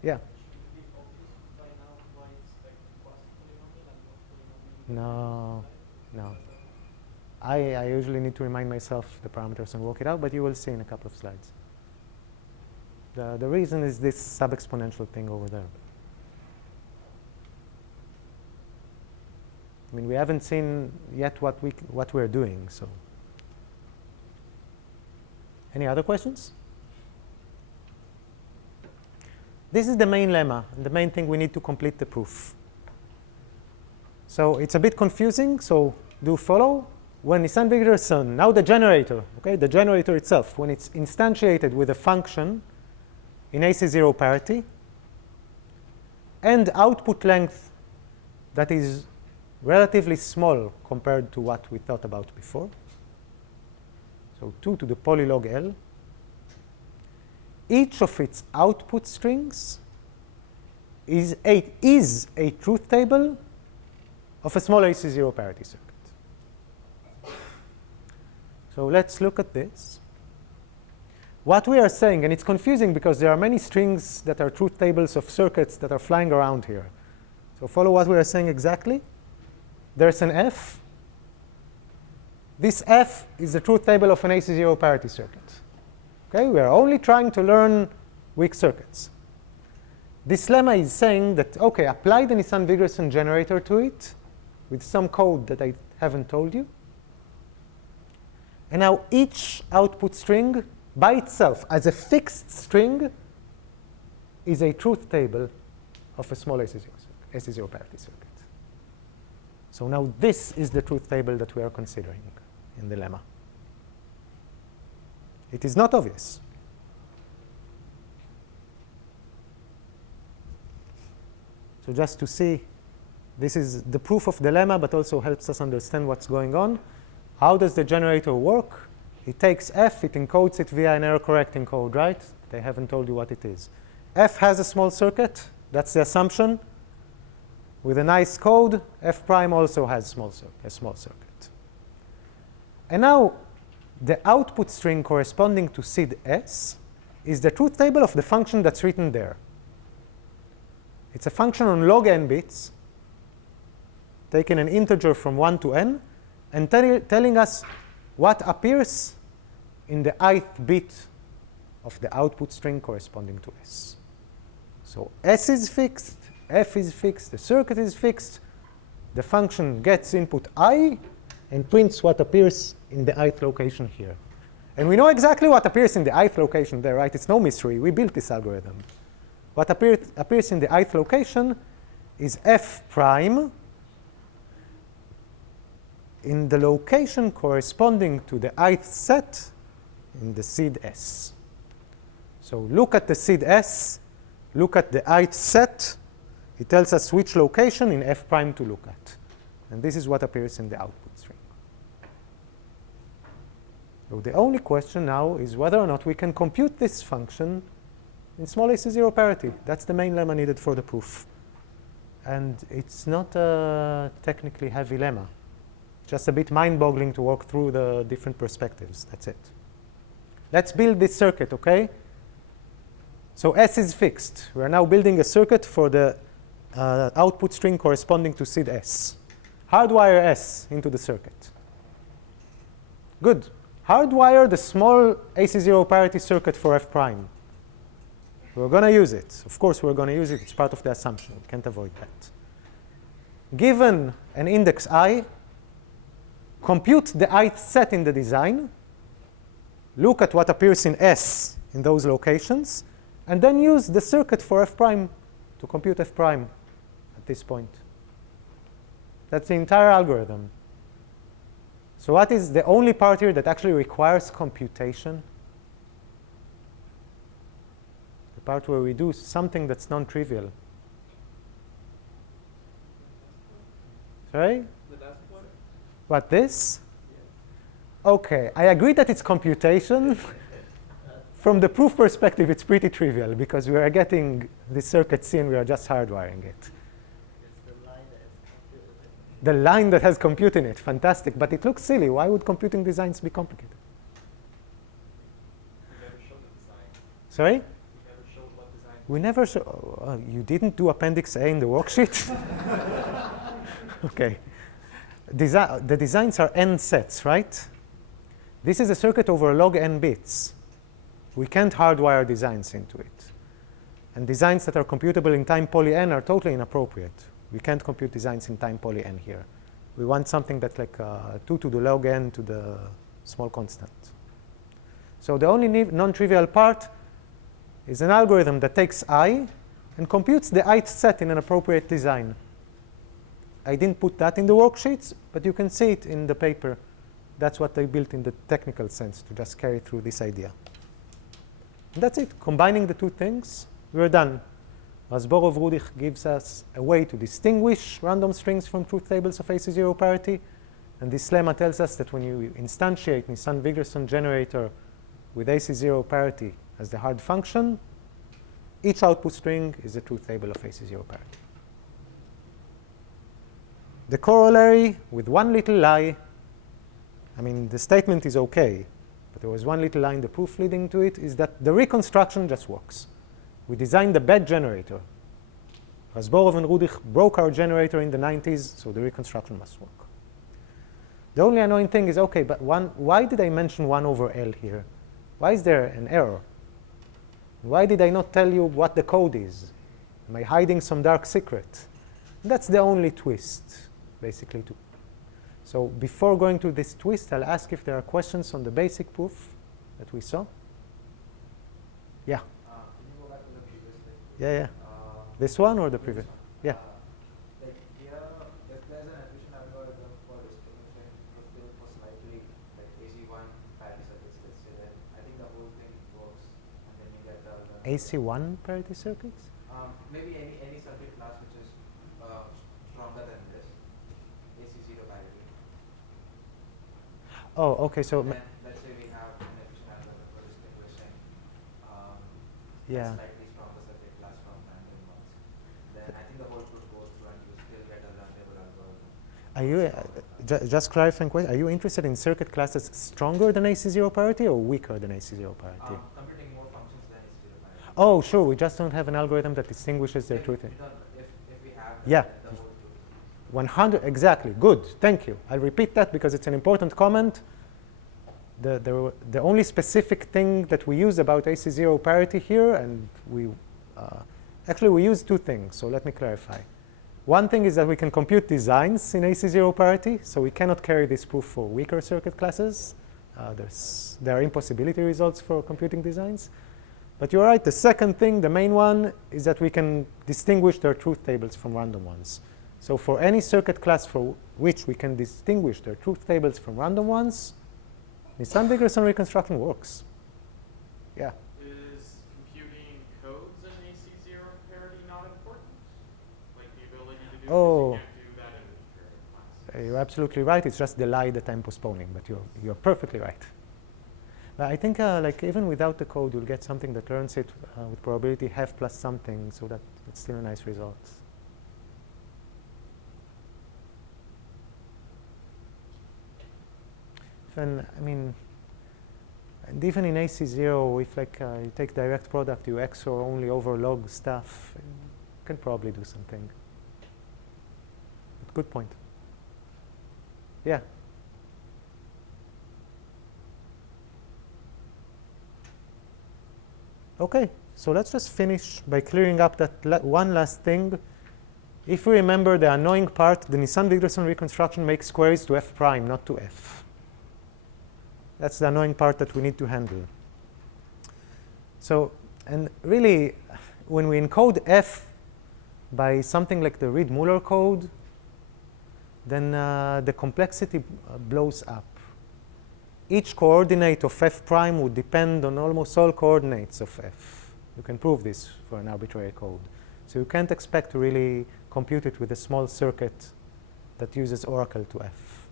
Yeah. Should we focus by now why it's like quasi-polynomial and not polynomial? No. I usually need to remind myself the parameters and work it out, but you will see in a couple of slides. The reason is this sub-exponential thing over there. I mean, we haven't seen yet what we're doing, so. Any other questions? This is the main lemma, and the main thing we need to complete the proof. So it's a bit confusing, so do follow. When Nisan-Wigderson, now the generator, okay, the generator itself, when it's instantiated with a function in AC0 parity and output length that is relatively small compared to what we thought about before, so 2 to the polylog L, each of its output strings is a truth table of a small AC0 parity circuit. So let's look at this. What we are saying, and it's confusing because there are many strings that are truth tables of circuits that are flying around here. So follow what we are saying exactly. There's an F. This F is the truth table of an AC0 parity circuit. Okay, we are only trying to learn weak circuits. This lemma is saying that, okay, apply the Nisan-Wigderson generator to it with some code that I haven't told you. And now each output string by itself as a fixed string is a truth table of a small AC0 parity circuit. So now this is the truth table that we are considering in the lemma. It is not obvious. So just to see, this is the proof of the lemma, but also helps us understand what's going on. How does the generator work? It takes F, it encodes it via an error-correcting code, right? They haven't told you what it is. F has a small circuit. That's the assumption. With a nice code, F prime also has a small circuit. And now, the output string corresponding to SID S is the truth table of the function that's written there. It's a function on log n bits, taking an integer from 1 to n, and telling us what appears in the ith bit of the output string corresponding to S. So S is fixed, F is fixed, the circuit is fixed, the function gets input I and prints what appears in the ith location here. And we know exactly what appears in the ith location there, right? It's no mystery. We built this algorithm. What appears in the ith location is F prime in the location corresponding to the ith set in the SID S. So look at the SID S, look at the ith set. It tells us which location in F prime to look at. And this is what appears in the output string. So the only question now is whether or not we can compute this function in small AC0 parity. That's the main lemma needed for the proof. And it's not a technically heavy lemma. Just a bit mind-boggling to walk through the different perspectives. That's it. Let's build this circuit, okay? So S is fixed. We are now building a circuit for the output string corresponding to SID S. Hardwire S into the circuit. Good. Hardwire the small AC0 parity circuit for F prime. We're going to use it. Of course, we're going to use it. It's part of the assumption. We can't avoid that. Given an index I, compute the ith set in the design, look at what appears in S in those locations, and then use the circuit for F prime to compute F prime at this point. That's the entire algorithm. So what is the only part here that actually requires computation? The part where we do something that's non-trivial. Sorry? The last one? What, this? Okay, I agree that it's computation. From the proof perspective, it's pretty trivial because we are getting the circuit C and we are just hardwiring it. It's the line that is computed. The line that has compute in it, fantastic. But it looks silly. Why would computing designs be complicated? We never showed the design. Sorry? We never showed what design. We never show. You didn't do Appendix A in the worksheet? Okay. The designs are n sets, right? This is a circuit over log n bits. We can't hardwire designs into it. And designs that are computable in time poly n are totally inappropriate. We can't compute designs in time poly n here. We want something that's like 2 to the log n to the small constant. So the only non-trivial part is an algorithm that takes I and computes the ith set in an appropriate design. I didn't put that in the worksheets, but you can see it in the paper. That's what I built in the technical sense to just carry through this idea. And that's it. Combining the two things, we're done. Rasborov-Rudik gives us a way to distinguish random strings from truth tables of AC0 parity. And this lemma tells us that when you instantiate Nisan-Wigderson generator with AC0 parity as the hard function, each output string is a truth table of AC0 parity. The corollary with one little lie, I mean, the statement is okay, but there was one little lie in the proof leading to it, is that the reconstruction just works. We designed the bad generator. Rasborov and Rudik broke our generator in the 90s, so the reconstruction must work. The only annoying thing is, okay, but why did I mention 1 over L here? Why is there an error? Why did I not tell you what the code is? Am I hiding some dark secret? That's the only twist, basically. So before going to this twist, I'll ask if there are questions on the basic proof that we saw. Yeah. Can you go back to the previous thing? Yeah. This one or the previous? Yeah. Like here, if there's an efficient algorithm for distinguishing truth table for slightly like AC1 parity circuits, let's say, then I think the whole thing works, and then you get the AC1 parity circuits? Maybe any circuit class which is stronger than this AC0 parity. Oh, okay. So And then let's say we have an efficient algorithm for distinguishing yeah. slightly stronger circuit class from random ones. Then I think the whole proof goes through and you still get a runtable algorithm. Are you just clarifying? Are you interested in circuit classes stronger than AC0 parity or weaker than AC0 parity? Computing more functions than AC0 parity. Oh, sure. We just don't have an algorithm that distinguishes their truth. If we have Yeah. the whole proof. 100, exactly. Good. Thank you. I'll repeat that because it's an important comment. The only specific thing that we use about AC0 parity here, and actually we use two things, so let me clarify. One thing is that we can compute designs in AC0 parity, so we cannot carry this proof for weaker circuit classes. There are impossibility results for computing designs. But you're right, the second thing, the main one, is that we can distinguish their truth tables from random ones. So for any circuit class for which we can distinguish their truth tables from random ones, Nisan-Wigderson reconstruction works. Yeah. Is computing codes in AC0 parity not important? Like the ability to do Oh. this, you can't do that in weaker classes. You're absolutely right. It's just the lie that I'm postponing, but you're perfectly right. But I think like even without the code, you'll get something that learns it with probability half plus something, so that's still a nice result. And I mean, and even in AC0, if like you take direct product, you XOR only over log stuff, you can probably do something. But good point. Yeah. Okay, so let's just finish by clearing up that one last thing. If we remember the annoying part, the Nisan-Wigderson reconstruction makes queries to f prime, not to f. That's the annoying part that we need to handle. So, and really, when we encode f by something like the Reed-Muller code, then the complexity blows up. Each coordinate of f prime would depend on almost all coordinates of f. You can prove this for an arbitrary code. So you can't expect to really compute it with a small circuit that uses oracle to f.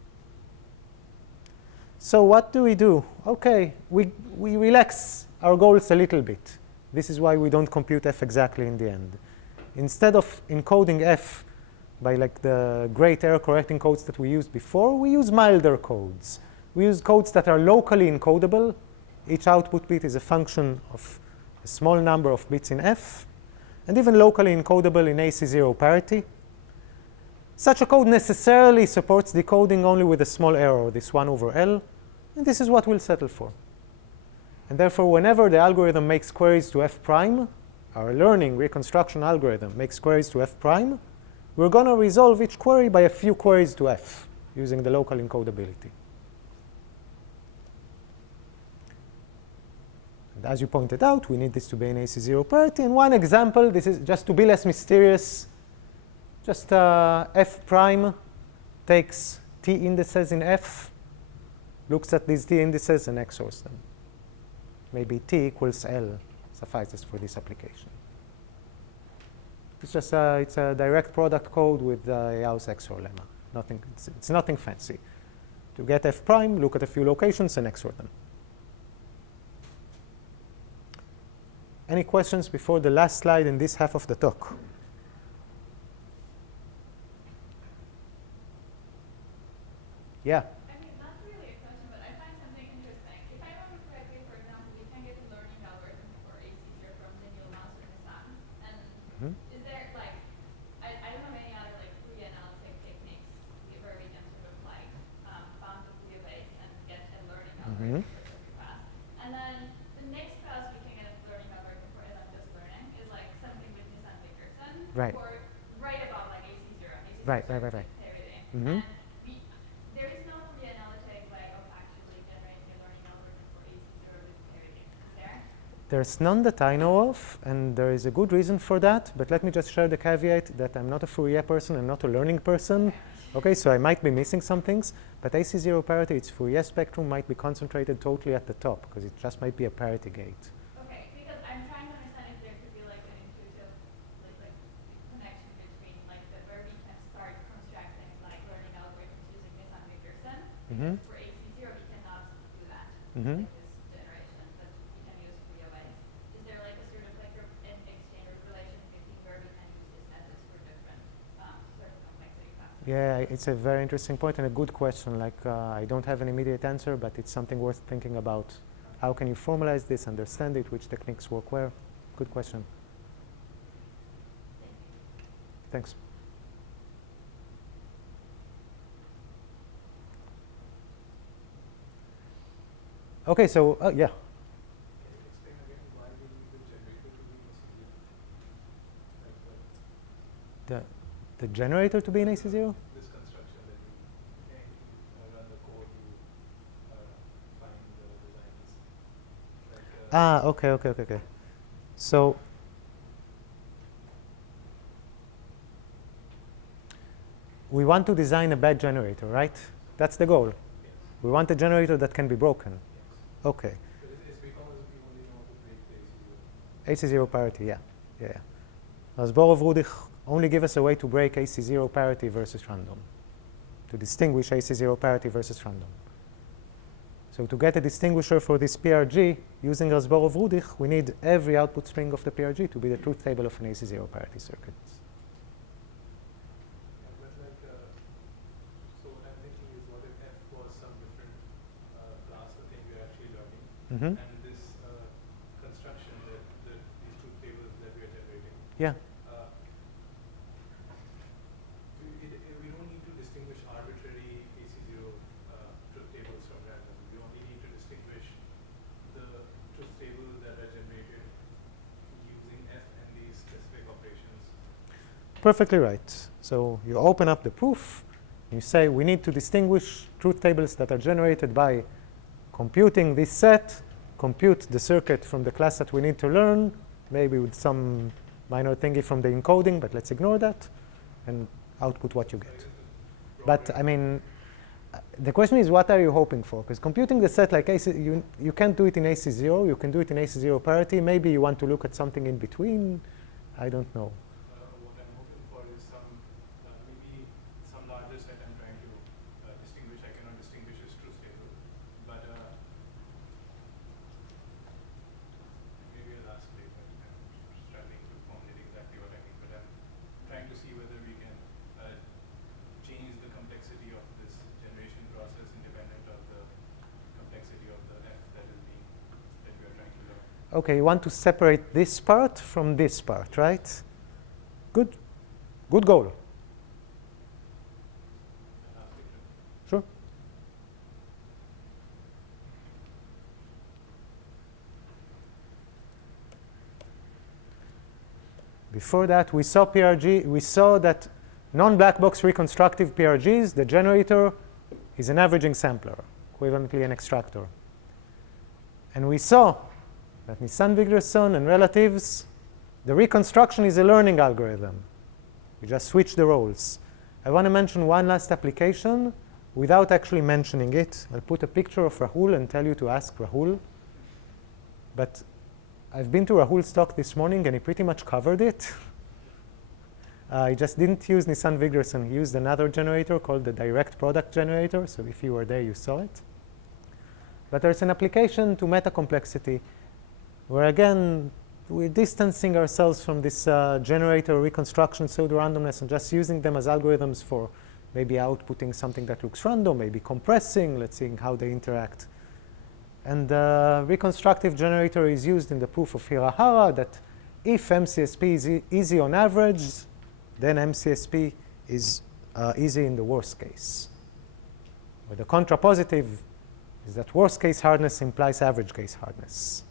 So what do? Okay, we relax our goals a little bit. This is why we don't compute f exactly in the end. Instead of encoding f by like the great error correcting codes that we used before, we use milder codes. We use codes that are locally encodable. Each output bit is a function of a small number of bits in f, and even locally encodable in AC0 parity. Such a code necessarily supports decoding only with a small error, this 1 over L, and this is what we'll settle for. And therefore, whenever the algorithm makes queries to f prime, our learning reconstruction algorithm makes queries to f prime, we're going to resolve each query by a few queries to f using the local encodability. And as you pointed out, we need this to be in AC0 parity. And one example, this is just to be less mysterious, just f prime takes t indices in f, looks at these t indices and XORs them. Maybe t equals L suffices for this application. It's just it's a direct product code with Yau's XOR lemma. Nothing, it's nothing fancy. To get f prime, look at a few locations and XOR them. Any questions before the last slide in this half of the talk? Yeah. I mean, not really a question, but I find something interesting. If I remember correctly, for example, we can get a learning algorithm for AC0 from Nisan or Nisan. And is there like, I don't know any other like Fourier analytic techniques where we can sort of like bound the Fourier base and get a learning algorithm for every class. And then the next class we can get a learning algorithm for, as I'm just learning, is like something with Nisan-Wigderson. Right. Or right about like AC0. AC0 Right. And there is no Fourier analytic way of actually generating a learning algorithm for AC0 with parity. Is there? There's none that I know of, and there is a good reason for that. But let me just share the caveat that I'm not a Fourier person and not a learning person. Okay, so I might be missing some things. But AC0 parity, its Fourier spectrum might be concentrated totally at the top, because it just might be a parity gate. Okay, because I'm trying to understand if there could be like an intuitive like connection between like where we can start constructing like learning algorithms using Nisan-Wigderson. Because for AC0 we cannot do that. Like this generation, but we can use Fourier ways. Is there like a sort of like an exchange relation between where we can use these methods for different sort of complexity classes? Yeah, it's a very interesting point and a good question. Like, I don't have an immediate answer, but it's something worth thinking about. How can you formalize this, understand it, which techniques work where? Good question. Thanks. Okay, so, yeah. Can you explain again why we need the generator to be AC0? Like The generator to be in AC0? this construction that you run the code to find the designs. Like, Okay. So, we want to design a bad generator, right? That's the goal. yes. We want a generator that can be broken. Yes. Okay. But it's because we only know to break the AC0. AC0 parity, yeah. Zborov-Rudik only give us a way to break AC0 parity versus random, to distinguish AC0 parity versus random. So to get a distinguisher for this PRG using Zborov-Rudik, we need every output string of the PRG to be the truth table of an AC0 parity circuit. But like, so what I'm thinking is, what if f was some different class, the thing we're actually learning, and this construction that these truth tables that we're generating. Yeah. We don't need to distinguish arbitrary AC0 truth tables from random. We only need to distinguish the truth tables that are generated using f and these specific operations. Perfectly right. So you open up the proof, you say we need to distinguish truth tables that are generated by computing this set, compute the circuit from the class that we need to learn, maybe with some minor thingy from the encoding, but let's ignore that, and output what you So I get. guess the But I mean, the question is, what are you hoping for? Because computing the set like AC, you can't do it in AC0. You can do it in AC0 parity. Maybe you want to look at something in between. I don't know. What I'm hoping for is maybe some larger set I'm trying to distinguish. I cannot distinguish as truth table, but maybe I'll ask later. I'm struggling to formulate exactly what I mean, but I'm trying to see whether we can change the complexity of this generation process independent of the complexity of the F that we are trying to learn. OK, you want to separate this part from this part, right? Good. Good goal. Sure. Before that, we saw PRG. We saw that non-black box reconstructive PRGs, the generator is an averaging sampler, equivalently an extractor. And we saw that Nisan-Wigderson and relatives, the reconstruction is a learning algorithm. We just switch the roles. I want to mention one last application without actually mentioning it. I'll put a picture of Rahul and tell you to ask Rahul. But I've been to Rahul's talk this morning, and he pretty much covered it. He just didn't use Nisan-Wigderson. He used another generator called the direct product generator. So if you were there, you saw it. But there's an application to meta-complexity where, again, we're distancing ourselves from this generator reconstruction pseudorandomness and just using them as algorithms for maybe outputting something that looks random, maybe compressing. Let's see how they interact. And the reconstructive generator is used in the proof of Hirahara that if MCSP is easy on average, then MCSP is easy in the worst case. Where the contrapositive is that worst case hardness implies average case hardness.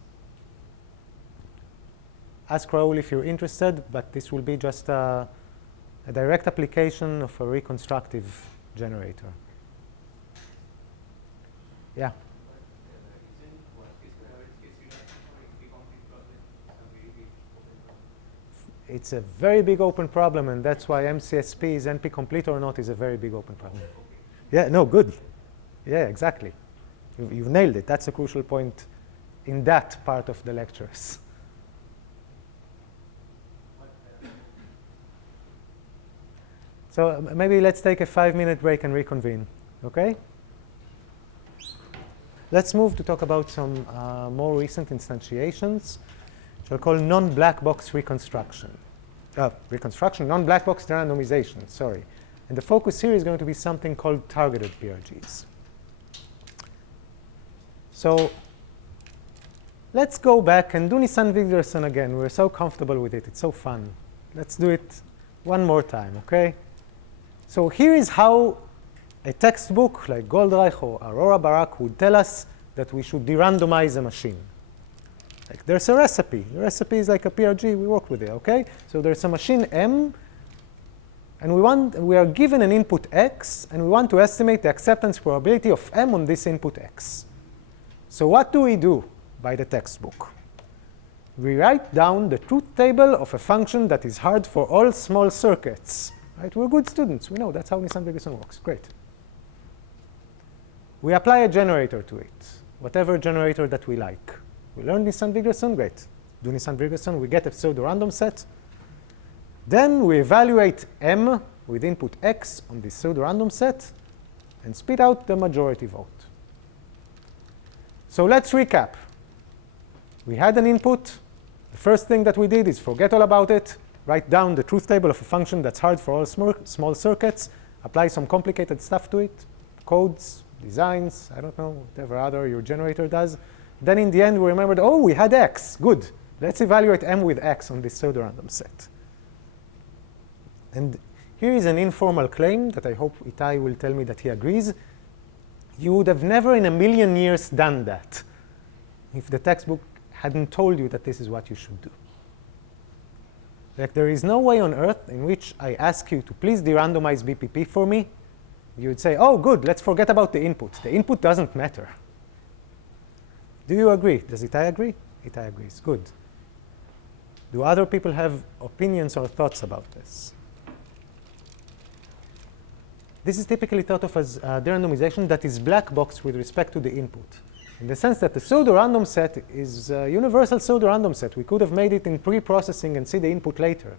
Ask Raoul if you're interested, but this will be just a direct application of a reconstructive generator. Yeah? It's a very big open problem, and that's why MCSP is NP complete or not is a very big open problem. Yeah, no, good. Yeah, exactly. You've nailed it. That's a crucial point in that part of the lectures. So maybe let's take a 5-minute break and reconvene, OK? Let's move to talk about some more recent instantiations, which I'll call non-black box reconstruction. Non-black box derandomization, sorry. And the focus here is going to be something called targeted PRGs. So let's go back and do Nisan-Wigderson again. We're so comfortable with it. It's so fun. Let's do it one more time, OK? So here is how a textbook like Goldreich or Aurora Barak would tell us that we should de-randomize a machine. Like there's a recipe. The recipe is like a PRG. We work with it, OK? So there's a machine M, and we are given an input X, and we want to estimate the acceptance probability of M on this input X. So what do we do by the textbook? We write down the truth table of a function that is hard for all small circuits. Right? We're good students. We know that's how Nisan-Wigderson works. Great. We apply a generator to it, whatever generator that we like. We learn Nisan-Wigderson, great. Do Nisan-Wigderson, we get a pseudo-random set. Then we evaluate M with input X on this pseudo-random set and spit out the majority vote. So let's recap. We had an input. The first thing that we did is forget all about it, write down the truth table of a function that's hard for all small circuits, apply some complicated stuff to it, codes, designs, I don't know, whatever other your generator does. Then in the end, we remembered, oh, we had X. Good. Let's evaluate M with X on this pseudo-random set. And here is an informal claim that I hope Itai will tell me that he agrees. You would have never in a million years done that if the textbook hadn't told you that this is what you should do. Like there is no way on earth in which I ask you to please de-randomize BPP for me. You would say, oh, good, let's forget about the input. The input doesn't matter. Do you agree? Does Itai agree? Itai agrees. Good. Do other people have opinions or thoughts about this? This is typically thought of as derandomization that is black box with respect to the input, in the sense that the pseudorandom set is a universal pseudorandom set. We could have made it in pre-processing and see the input later.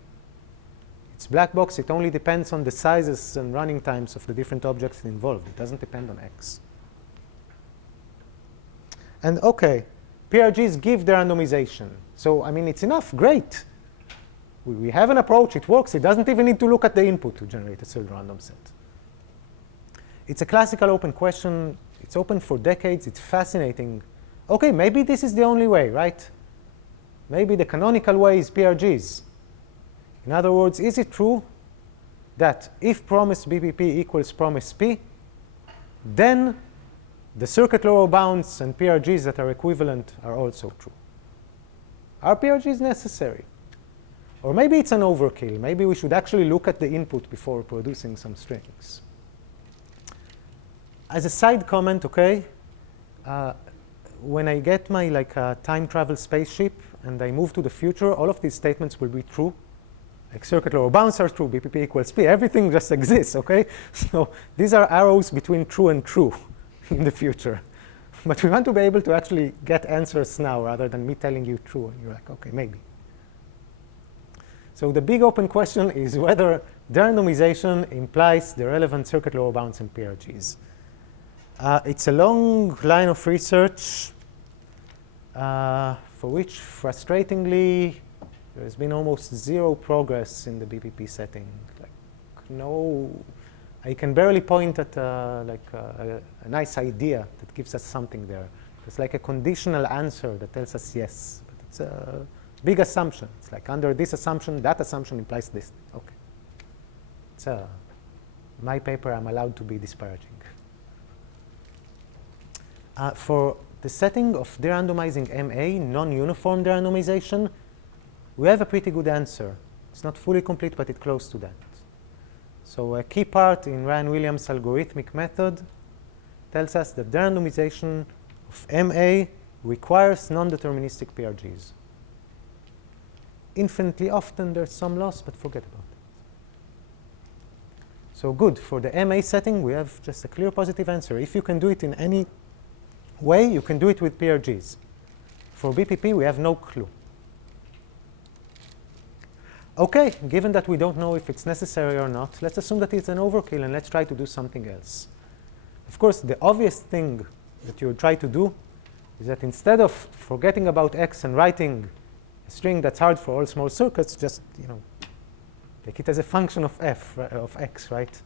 It's black box. It only depends on the sizes and running times of the different objects involved. It doesn't depend on X. And OK, PRGs give derandomization. So I mean, it's enough. Great. We have an approach. It works. It doesn't even need to look at the input to generate a pseudorandom set. It's a classical open question. It's open for decades. It's fascinating. OK, maybe this is the only way, right? Maybe the canonical way is PRGs. In other words, is it true that if promise BPP equals promise P, then the circuit lower bounds and PRGs that are equivalent are also true? Are PRGs necessary? Or maybe it's an overkill. Maybe we should actually look at the input before producing some strings. As a side comment, OK, when I get my time travel spaceship and I move to the future, all of these statements will be true. Like circuit lower bounds are true, BPP equals P. Everything just exists, OK? So these are arrows between true and true in the future. But we want to be able to actually get answers now rather than me telling you true. And you're like, OK, maybe. So the big open question is whether derandomization implies the relevant circuit lower bounds and PRGs. It's a long line of research for which, frustratingly, there's been almost zero progress in the BPP setting. Like, no, I can barely point at a nice idea that gives us something there. It's like a conditional answer that tells us yes, but it's a big assumption. It's like under this assumption, that assumption implies this. Okay, it's my paper. I'm allowed to be disparaging. For the setting of derandomizing MA, non-uniform derandomization, we have a pretty good answer. It's not fully complete, but it's close to that. So a key part in Ryan Williams' algorithmic method tells us that derandomization of MA requires non-deterministic PRGs. Infinitely often, there's some loss, but forget about it. So good. For the MA setting, we have just a clear positive answer. If you can do it in any way, you can do it with PRGs. For BPP, we have no clue. OK, given that we don't know if it's necessary or not, let's assume that it's an overkill, and let's try to do something else. Of course, the obvious thing that you would try to do is that instead of forgetting about X and writing a string that's hard for all small circuits, just take it as a function of of X, right?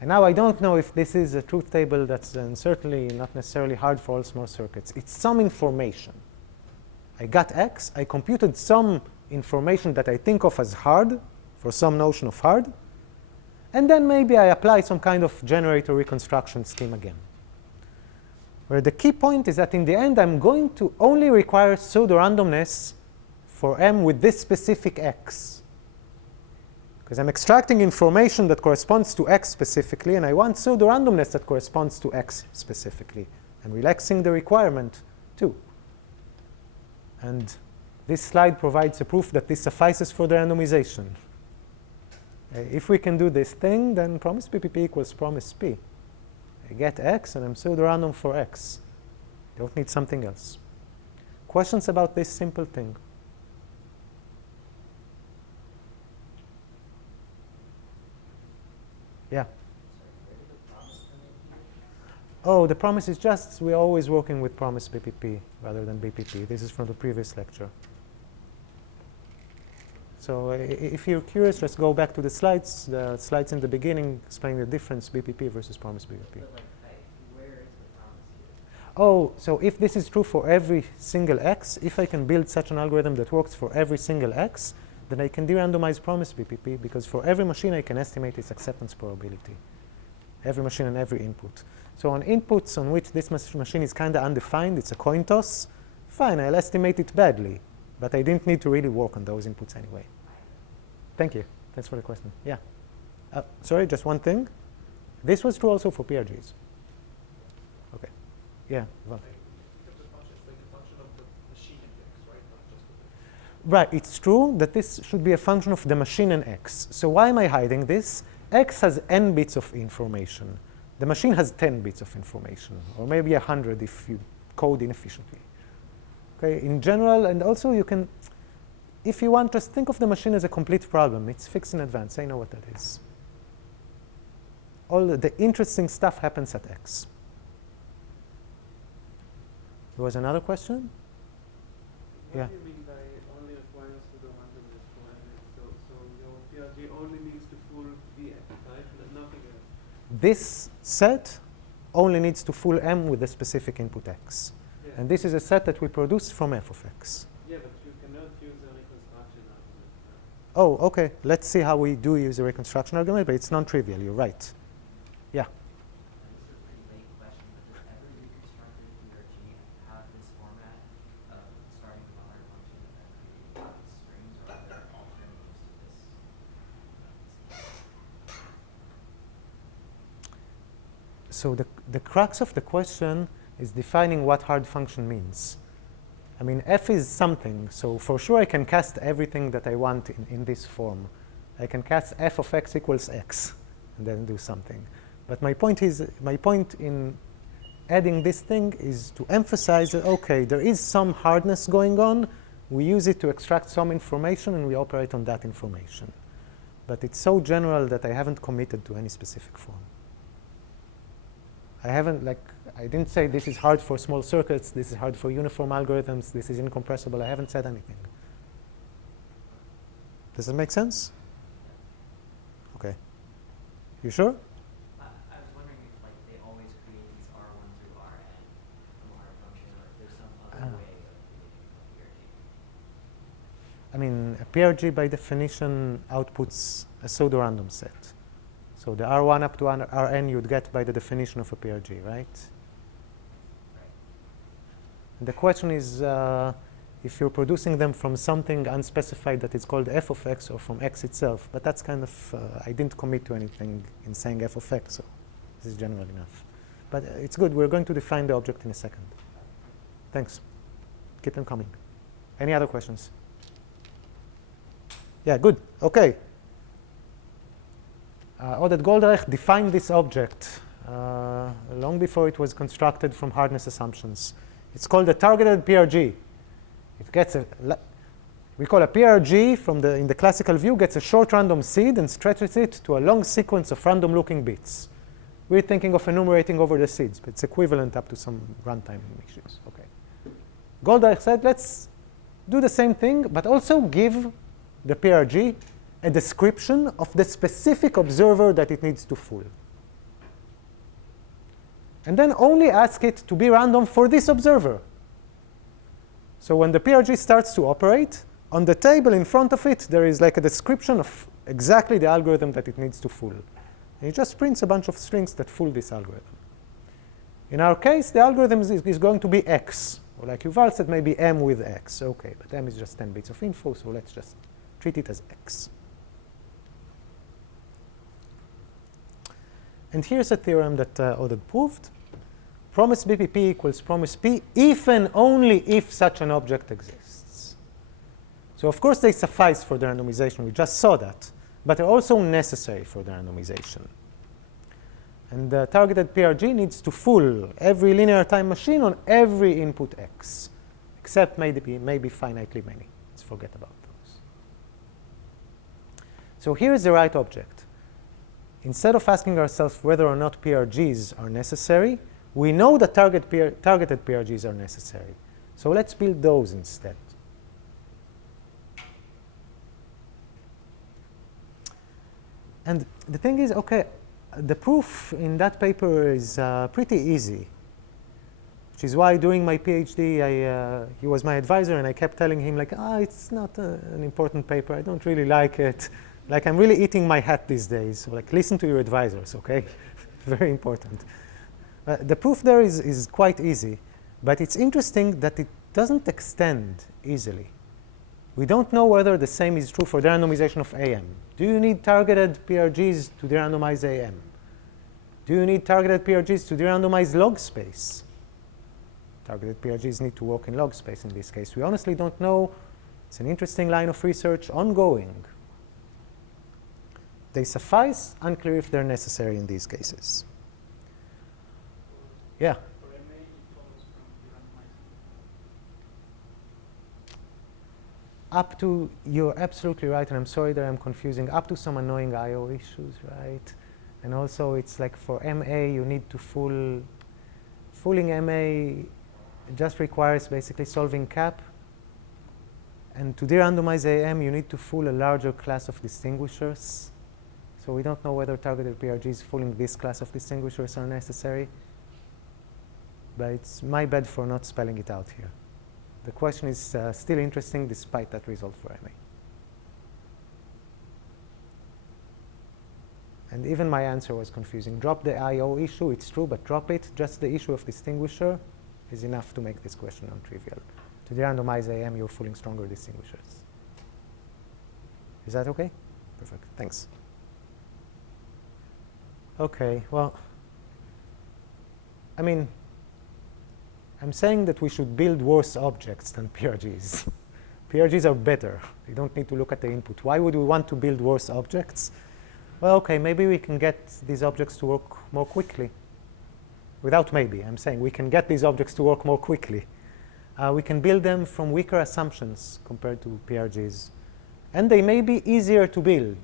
And now I don't know if this is a truth table that's certainly not necessarily hard for all small circuits. It's some information. I got X. I computed some information that I think of as hard for some notion of hard. And then maybe I apply some kind of generator reconstruction scheme again. Where the key point is that in the end, I'm going to only require pseudorandomness for M with this specific X. Because I'm extracting information that corresponds to X specifically, and I want pseudorandomness that corresponds to X specifically. I'm relaxing the requirement too. And this slide provides a proof that this suffices for the randomization. If we can do this thing, then promise BPP equals promise P. I get X, and I'm pseudorandom for X. Don't need something else. Questions about this simple thing? Yeah? Oh, the promise is just, we're always working with promise BPP rather than BPP. This is from the previous lecture. So if you're curious, just go back to the slides. The slides in the beginning explain the difference BPP versus promise BPP. But where is the promise here? Oh, so if this is true for every single X, if I can build such an algorithm that works for every single X, then I can de-randomize promise BPP, because for every machine I can estimate its acceptance probability. Every machine and every input. So on inputs on which this machine is kind of undefined, it's a coin toss, fine, I'll estimate it badly. But I didn't need to really work on those inputs anyway. Thank you. Thanks for the question. Yeah. Sorry, just one thing. This was true also for PRGs. OK. Yeah. Well. Right. It's true that this should be a function of the machine and X. So why am I hiding this? X has n bits of information. The machine has 10 bits of information, or maybe 100 if you code inefficiently. Okay, in general, and also you can, if you want, just think of the machine as a complete problem. It's fixed in advance. I know what that is. All the interesting stuff happens at X. There was another question? Yeah. What do you mean by only requires pseudo-randomness for n? So your PRG only needs to fool Vx, right? Nothing else. This set only needs to fool M with a specific input X. Yeah. And this is a set that we produce from f of X. Yeah, but you cannot use a reconstruction argument. Oh, OK. Let's see how we do use a reconstruction argument, but it's non-trivial. You're right. Yeah. This is a pretty late question, but does every reconstructed PRG have this format of starting with a hard function and then creating these strings, or are there alternatives to this? So the crux of the question is defining what hard function means. I mean, f is something, so for sure I can cast everything that I want in this form. I can cast f of x equals x and then do something. But my point in adding this thing is to emphasize that, OK, there is some hardness going on. We use it to extract some information, and we operate on that information. But it's so general that I haven't committed to any specific form. I didn't say this is hard for small circuits, this is hard for uniform algorithms, this is incompressible. I haven't said anything. Does that make sense? OK. You sure? I was wondering if they always create these R1 through Rn from a hard function, or if there's some other way of creating a PRG. I mean, a PRG by definition outputs a pseudorandom set. So the R1 up to Rn you'd get by the definition of a PRG, right? And the question is if you're producing them from something unspecified that is called f of x or from x itself. But that's kind of, I didn't commit to anything in saying f of x, so this is general enough. But it's good. We're going to define the object in a second. Thanks. Keep them coming. Any other questions? Yeah, good. OK. Oded Goldreich defined this object long before it was constructed from hardness assumptions. It's called a targeted PRG. It gets we call a PRG in the classical view, gets a short random seed and stretches it to a long sequence of random looking bits. We're thinking of enumerating over the seeds, but it's equivalent up to some runtime issues. OK. Goldreich said, let's do the same thing, but also give the PRG a description of the specific observer that it needs to fool. And then only ask it to be random for this observer. So when the PRG starts to operate, on the table in front of it, there is like a description of exactly the algorithm that it needs to fool. And it just prints a bunch of strings that fool this algorithm. In our case, the algorithm is going to be x. Or like Yuval said, maybe m with x. OK, but m is just 10 bits of info, so let's just treat it as x. And here's a theorem that Oded proved. Promise BPP equals promise P if and only if such an object exists. So of course they suffice for the randomization. We just saw that. But they're also necessary for the randomization. And the targeted PRG needs to fool every linear time machine on every input x, except maybe finitely many. Let's forget about those. So here is the right object. Instead of asking ourselves whether or not PRGs are necessary, we know that targeted PRGs are necessary. So let's build those instead. And the thing is, OK, the proof in that paper is pretty easy, which is why during my PhD, he was my advisor, and I kept telling him, like, it's not an important paper. I don't really like it. Like, I'm really eating my hat these days. So, like, listen to your advisors, OK? Very important. The proof there is quite easy. But it's interesting that it doesn't extend easily. We don't know whether the same is true for the randomization of AM. Do you need targeted PRGs to derandomize AM? Do you need targeted PRGs to derandomize log space? Targeted PRGs need to work in log space in this case. We honestly don't know. It's an interesting line of research, ongoing. they suffice, unclear if they're necessary in these cases. Yeah? For MA, it follows from derandomization. Up to, you're absolutely right, and I'm sorry that I'm confusing, up to some annoying I/O issues, right? And also it's like for MA, you need to fooling MA just requires basically solving cap. And to de-randomize AM, you need to fool a larger class of distinguishers. So we don't know whether targeted PRGs fooling this class of distinguishers are necessary. But it's my bad for not spelling it out here. The question is still interesting despite that result for MA. And even my answer was confusing. Drop the I/O issue, it's true, but drop it. Just the issue of distinguisher is enough to make this question non-trivial. To de-randomize AM, you're fooling stronger distinguishers. Is that okay? Perfect, thanks. Okay, well, I mean, I'm saying that we should build worse objects than PRGs. PRGs are better. You don't need to look at the input. Why would we want to build worse objects? Well, okay, maybe we can get these objects to work more quickly. Without maybe, I'm saying we can get these objects to work more quickly. We can build them from weaker assumptions compared to PRGs. And they may be easier to build.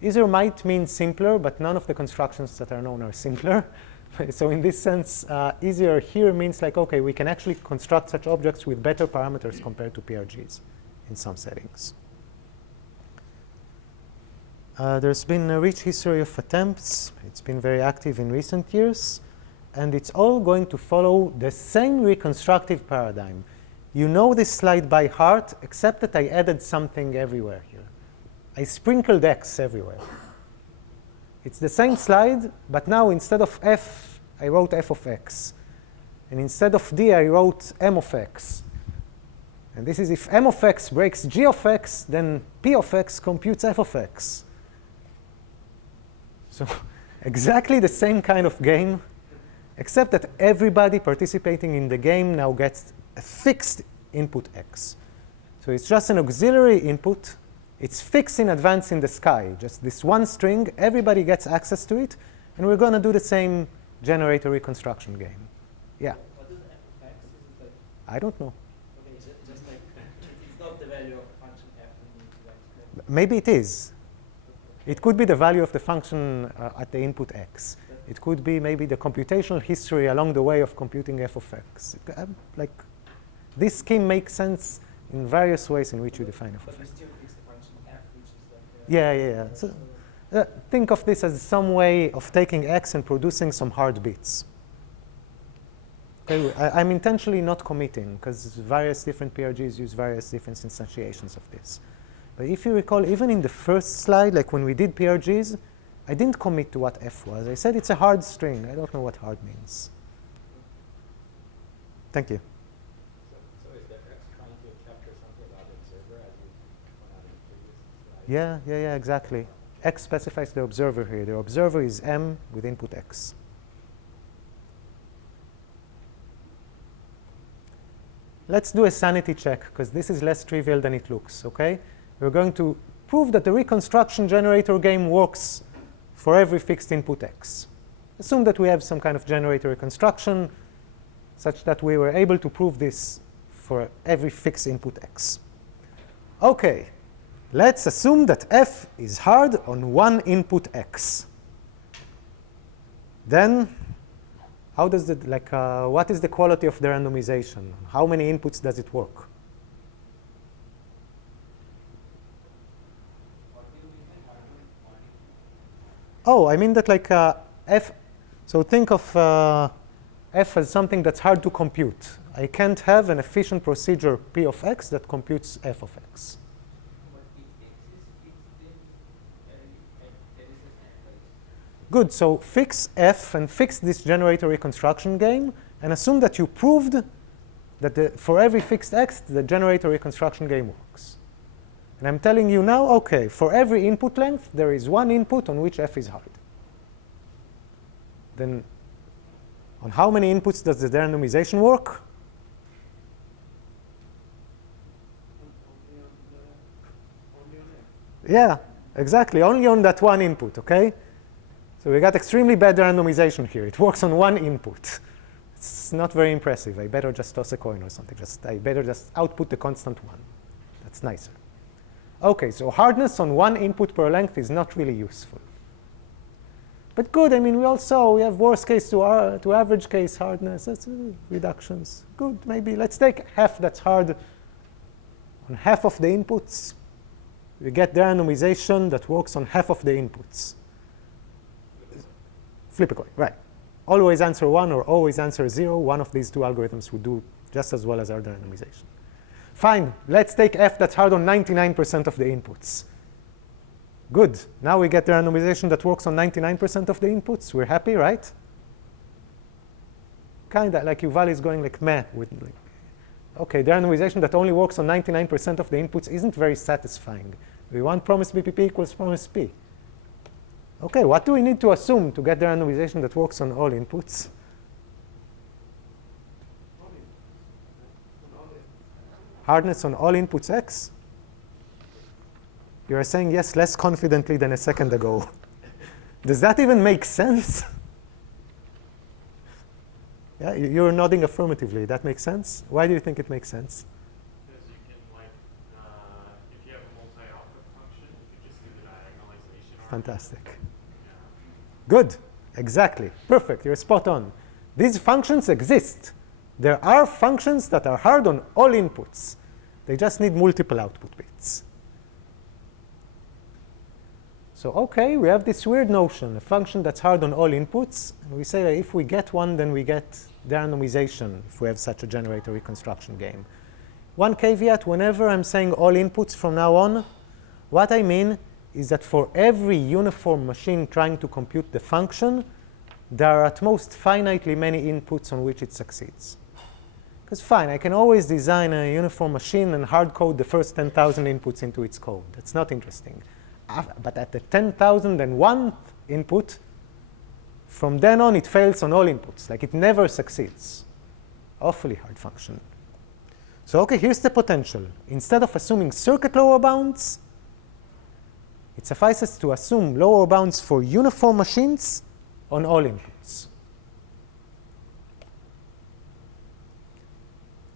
Easier might mean simpler, but none of the constructions that are known are simpler. So in this sense, easier here means like, OK, we can actually construct such objects with better parameters compared to PRGs in some settings. There's been a rich history of attempts. It's been very active in recent years. And it's all going to follow the same reconstructive paradigm. You know this slide by heart, except that I added something everywhere here. I sprinkled X everywhere. It's the same slide, but now instead of F, I wrote F of X. And instead of D, I wrote M of X. And this is if M of X breaks G of X, then P of X computes F of X. So exactly the same kind of game, except that everybody participating in the game now gets a fixed input X. So it's just an auxiliary input. It's fixed in advance in the sky, just this one string. Everybody gets access to it. And we're going to do the same generator reconstruction game. Yeah? What is f of x? Is it like, I don't know. okay, just like, it's not the value of the function f in the x. Maybe it is. It could be the value of the function at the input x. It could be maybe the computational history along the way of computing f of x. Like, this scheme makes sense in various ways in which you define f of But we x. still fix the function f, which is like Yeah. So, think of this as some way of taking x and producing some hard bits. Okay, I'm intentionally not committing, because various different PRGs use various different instantiations of this. But if you recall, even in the first slide, like when we did PRGs, I didn't commit to what f was. I said it's a hard string. I don't know what hard means. Thank you. So is the X trying to capture something about the observer as you pointed out in the previous slide? Yeah, exactly. X specifies the observer here. The observer is M with input X. Let's do a sanity check, because this is less trivial than it looks, OK? We're going to prove that the reconstruction generator game works for every fixed input X. Assume that we have some kind of generator reconstruction such that we were able to prove this for every fixed input X. OK. Let's assume that f is hard on one input X. Then, how does it, what is the quality of the randomization? How many inputs does it work? Oh, I mean that f. So think of f as something that's hard to compute. I can't have an efficient procedure P of x that computes f of x. Good, so fix f and fix this generator reconstruction game and assume that you proved that for every fixed x, the generator reconstruction game works. And I'm telling you now, OK, for every input length, there is one input on which f is hard. Then on how many inputs does the derandomization work? Only on Yeah, Exactly, only on that one input, okay? So we got extremely bad randomization here. It works on one input. It's not very impressive. I better just toss a coin or something. I better just output the constant one. That's nicer. Okay, so hardness on one input per length is not really useful. But good, I mean, we have worst case to average case hardness. That's reductions. Good, maybe let's take half that's hard on half of the inputs. We get the randomization that works on half of the inputs. Flip a coin, right. Always answer 1 or always answer 0. One of these two algorithms would do just as well as our randomization. Fine, let's take f that's hard on 99% of the inputs. Good, now we get the randomization that works on 99% of the inputs. We're happy, right? Kind of like Yuval is going like meh with like, okay, the randomization that only works on 99% of the inputs isn't very satisfying. We want promise BPP equals promise P. Okay, what do we need to assume to get the randomization that works on all inputs? Hardness on all inputs x? You are saying yes less confidently than a second ago. Does that even make sense? Yeah, you're nodding affirmatively. That makes sense? Why do you think it makes sense? Because you can, like, if you have a multi-output function, you can just do the diagonalization. Fantastic. Yeah. Good. Exactly. Perfect. You're spot on. These functions exist. There are functions that are hard on all inputs. They just need multiple output bits. So okay, we have this weird notion, a function that's hard on all inputs. And we say that if we get one, then we get derandomization if we have such a generator reconstruction game. One caveat, whenever I'm saying all inputs from now on, what I mean is that for every uniform machine trying to compute the function, there are at most finitely many inputs on which it succeeds. Because fine, I can always design a uniform machine and hard code the first 10,000 inputs into its code. That's not interesting. But at the 10,001th input, from then on it fails on all inputs. Like it never succeeds. Awfully hard function. So okay, here's the potential. Instead of assuming circuit lower bounds, it suffices to assume lower bounds for uniform machines on all inputs.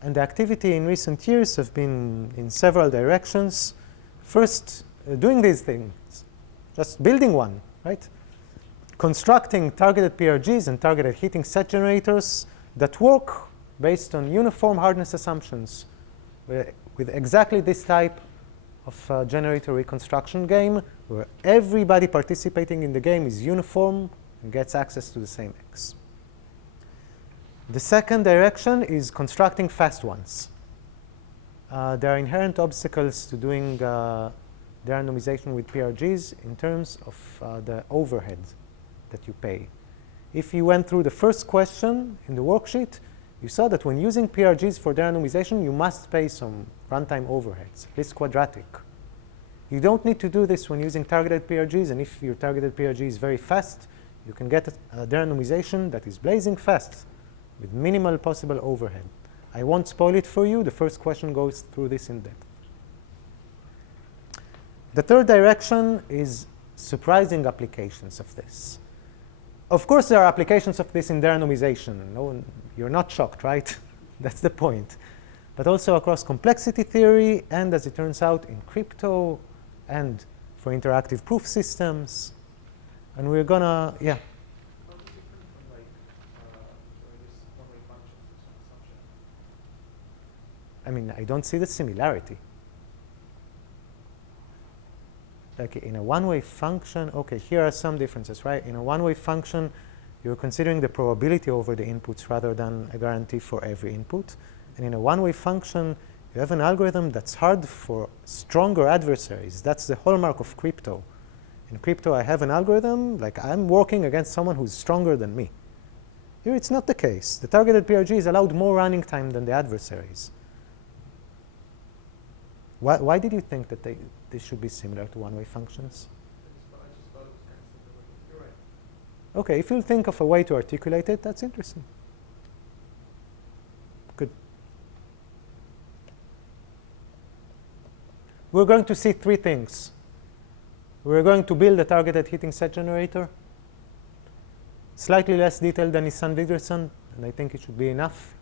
And the activity in recent years have been in several directions. First, doing these things, just building one, right? Constructing targeted PRGs and targeted heating set generators that work based on uniform hardness assumptions with exactly this type of generator reconstruction game where everybody participating in the game is uniform and gets access to the same X. The second direction is constructing fast ones. There are inherent obstacles to doing derandomization with PRGs in terms of the overhead that you pay. If you went through the first question in the worksheet, you saw that when using PRGs for derandomization, you must pay some runtime overheads, at least quadratic. You don't need to do this when using targeted PRGs, and if your targeted PRG is very fast, you can get a derandomization that is blazing fast with minimal possible overhead. I won't spoil it for you. The first question goes through this in depth. The third direction is surprising applications of this. Of course, there are applications of this in derandomization. No, you're not shocked, right? That's the point. But also across complexity theory, and as it turns out, in crypto, and for interactive proof systems. And we're gonna, yeah. How is it different from like this one-way function for some assumption? I mean, I don't see the similarity. Like in a one-way function, okay, here are some differences, right? In a one-way function, you're considering the probability over the inputs rather than a guarantee for every input. And in a one-way function, you have an algorithm that's hard for stronger adversaries. That's the hallmark of crypto. In crypto, I have an algorithm, like I'm working against someone who's stronger than me. Here, it's not the case. The targeted PRG is allowed more running time than the adversaries. Why did you think that they should be similar to one-way functions? I just thought it was kind of similar. You're right. Okay, if you think of a way to articulate it, that's interesting. Good. We're going to see three things. we're going to build a targeted heating set generator. Slightly less detailed than Nisan-Wigderson, and I think it should be enough.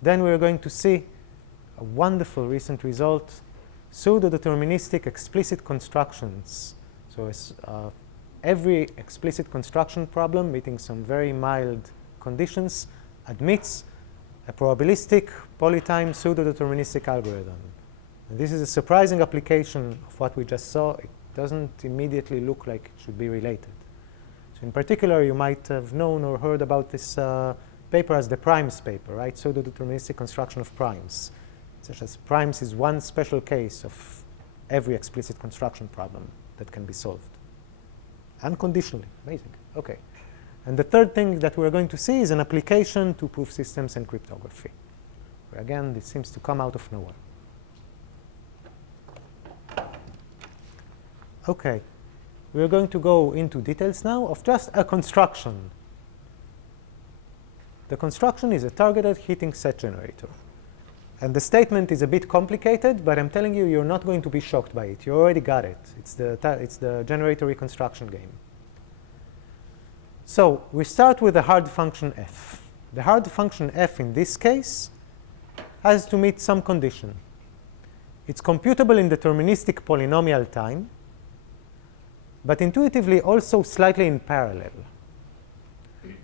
Then we're going to see a wonderful recent result, pseudodeterministic explicit constructions. So every explicit construction problem meeting some very mild conditions admits a probabilistic polytime pseudodeterministic algorithm. And this is a surprising application of what we just saw. It doesn't immediately look like it should be related. So in particular, you might have known or heard about this paper as the primes paper, right? Pseudodeterministic construction of primes, such as primes is one special case of every explicit construction problem that can be solved unconditionally. Amazing. Okay. And the third thing that we're going to see is an application to proof systems and cryptography, where again, this seems to come out of nowhere. Okay. We're going to go into details now of just a construction. The construction is a targeted heating set generator. And the statement is a bit complicated, but I'm telling you, you're not going to be shocked by it. You already got it. It's the generator reconstruction game. So we start with the hard function f. The hard function f in this case has to meet some condition. It's computable in deterministic polynomial time, but intuitively also slightly in parallel.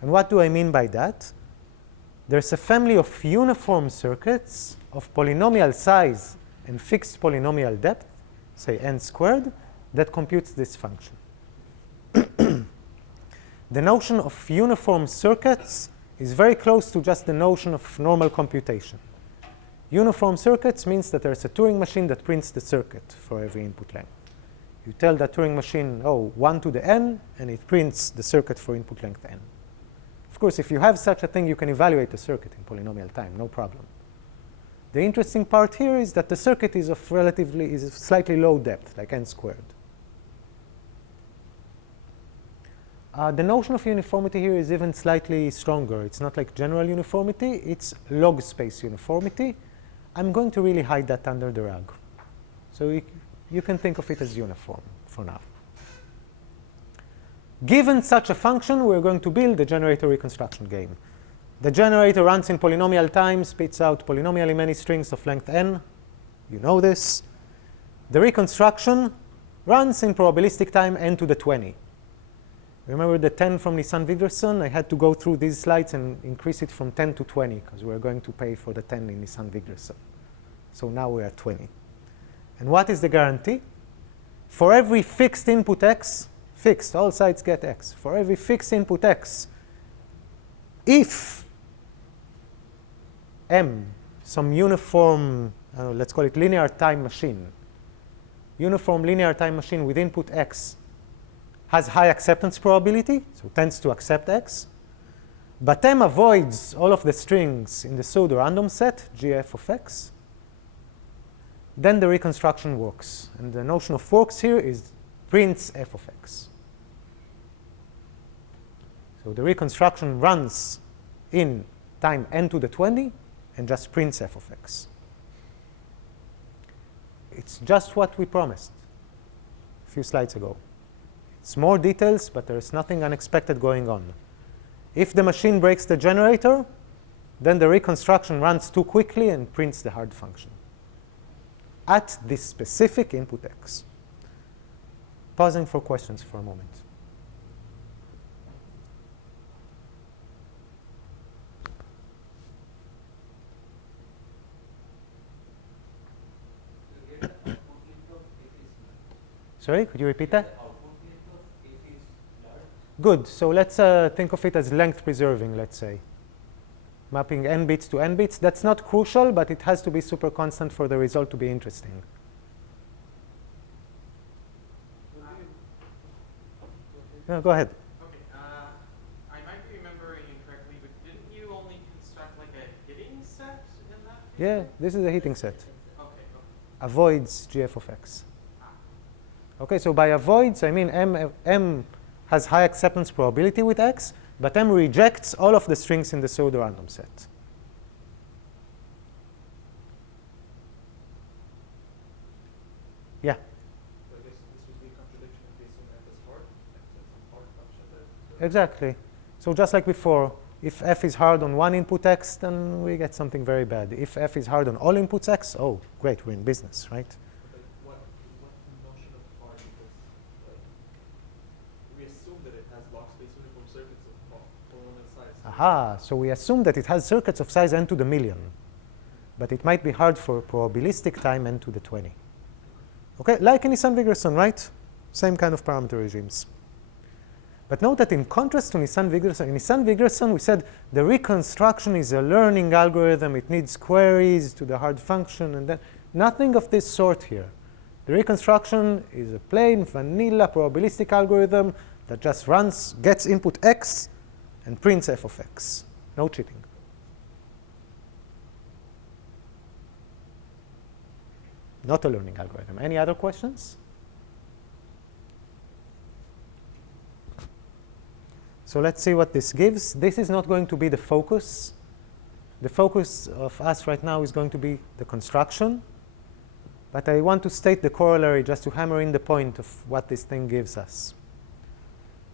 And what do I mean by that? There's a family of uniform circuits of polynomial size and fixed polynomial depth, say n squared, that computes this function. The notion of uniform circuits is very close to just the notion of normal computation. Uniform circuits means that there's a Turing machine that prints the circuit for every input length. You tell that Turing machine, oh, 1 to the n, and it prints the circuit for input length n. Of course, if you have such a thing, you can evaluate the circuit in polynomial time, no problem. The interesting part here is that the circuit is of slightly low depth, like n squared. The notion of uniformity here is even slightly stronger. It's not like general uniformity, it's log space uniformity. I'm going to really hide that under the rug. So you can think of it as uniform for now. Given such a function, we're going to build the generator reconstruction game. The generator runs in polynomial time, spits out polynomially many strings of length n. You know this. The reconstruction runs in probabilistic time n to the 20. Remember the 10 from Nisan-Wigderson? I had to go through these slides and increase it from 10 to 20 because we're going to pay for the 10 in Nisan-Wigderson. So now we're at 20. And what is the guarantee? For every fixed input x, fixed, all sides get x. For every fixed input x, if M, some uniform, let's call it linear time machine, uniform linear time machine with input x has high acceptance probability, so tends to accept x, but M avoids all of the strings in the pseudorandom set, gf of x, then the reconstruction works. And the notion of works here is prints f of x. So the reconstruction runs in time n to the 20 and just prints f of x. It's just what we promised a few slides ago. It's more details, but there's nothing unexpected going on. If the machine breaks the generator, then the reconstruction runs too quickly and prints the hard function at this specific input x. Pausing for questions for a moment. Sorry, could you repeat that? Good. So let's think of it as length preserving, let's say. Mapping n bits to n bits. That's not crucial, but it has to be super constant for the result to be interesting. No, go ahead. Okay. I might be remembering incorrectly, but didn't you only construct like a hitting set in that? Yeah, this is a heating set. Okay. Avoids gf of x. Okay, so by avoids, I mean M has high acceptance probability with x, but M rejects all of the strings in the pseudorandom set. Yeah? So I guess this would be contradictory exactly. So just like before, if f is hard on one input x, then we get something very bad. If f is hard on all inputs x, oh, great, we're in business, right? But like, what notion of hard? Because like, we assume that it has box space uniform circuits of polynomial size. Aha, so we assume that it has circuits of size n to the million. But it might be hard for probabilistic time n to the 20. Okay, like in Nisan-Wigderson, right? Same kind of parameter regimes. But note that in contrast to Nisan-Wigderson, in Nisan-Wigderson we said the reconstruction is a learning algorithm. It needs queries to the hard function, and then nothing of this sort here. The reconstruction is a plain vanilla probabilistic algorithm that just runs, gets input x, and prints f of x. No cheating. Not a learning algorithm. Any other questions? So let's see what this gives. This is not going to be the focus. The focus of us right now is going to be the construction. But I want to state the corollary just to hammer in the point of what this thing gives us.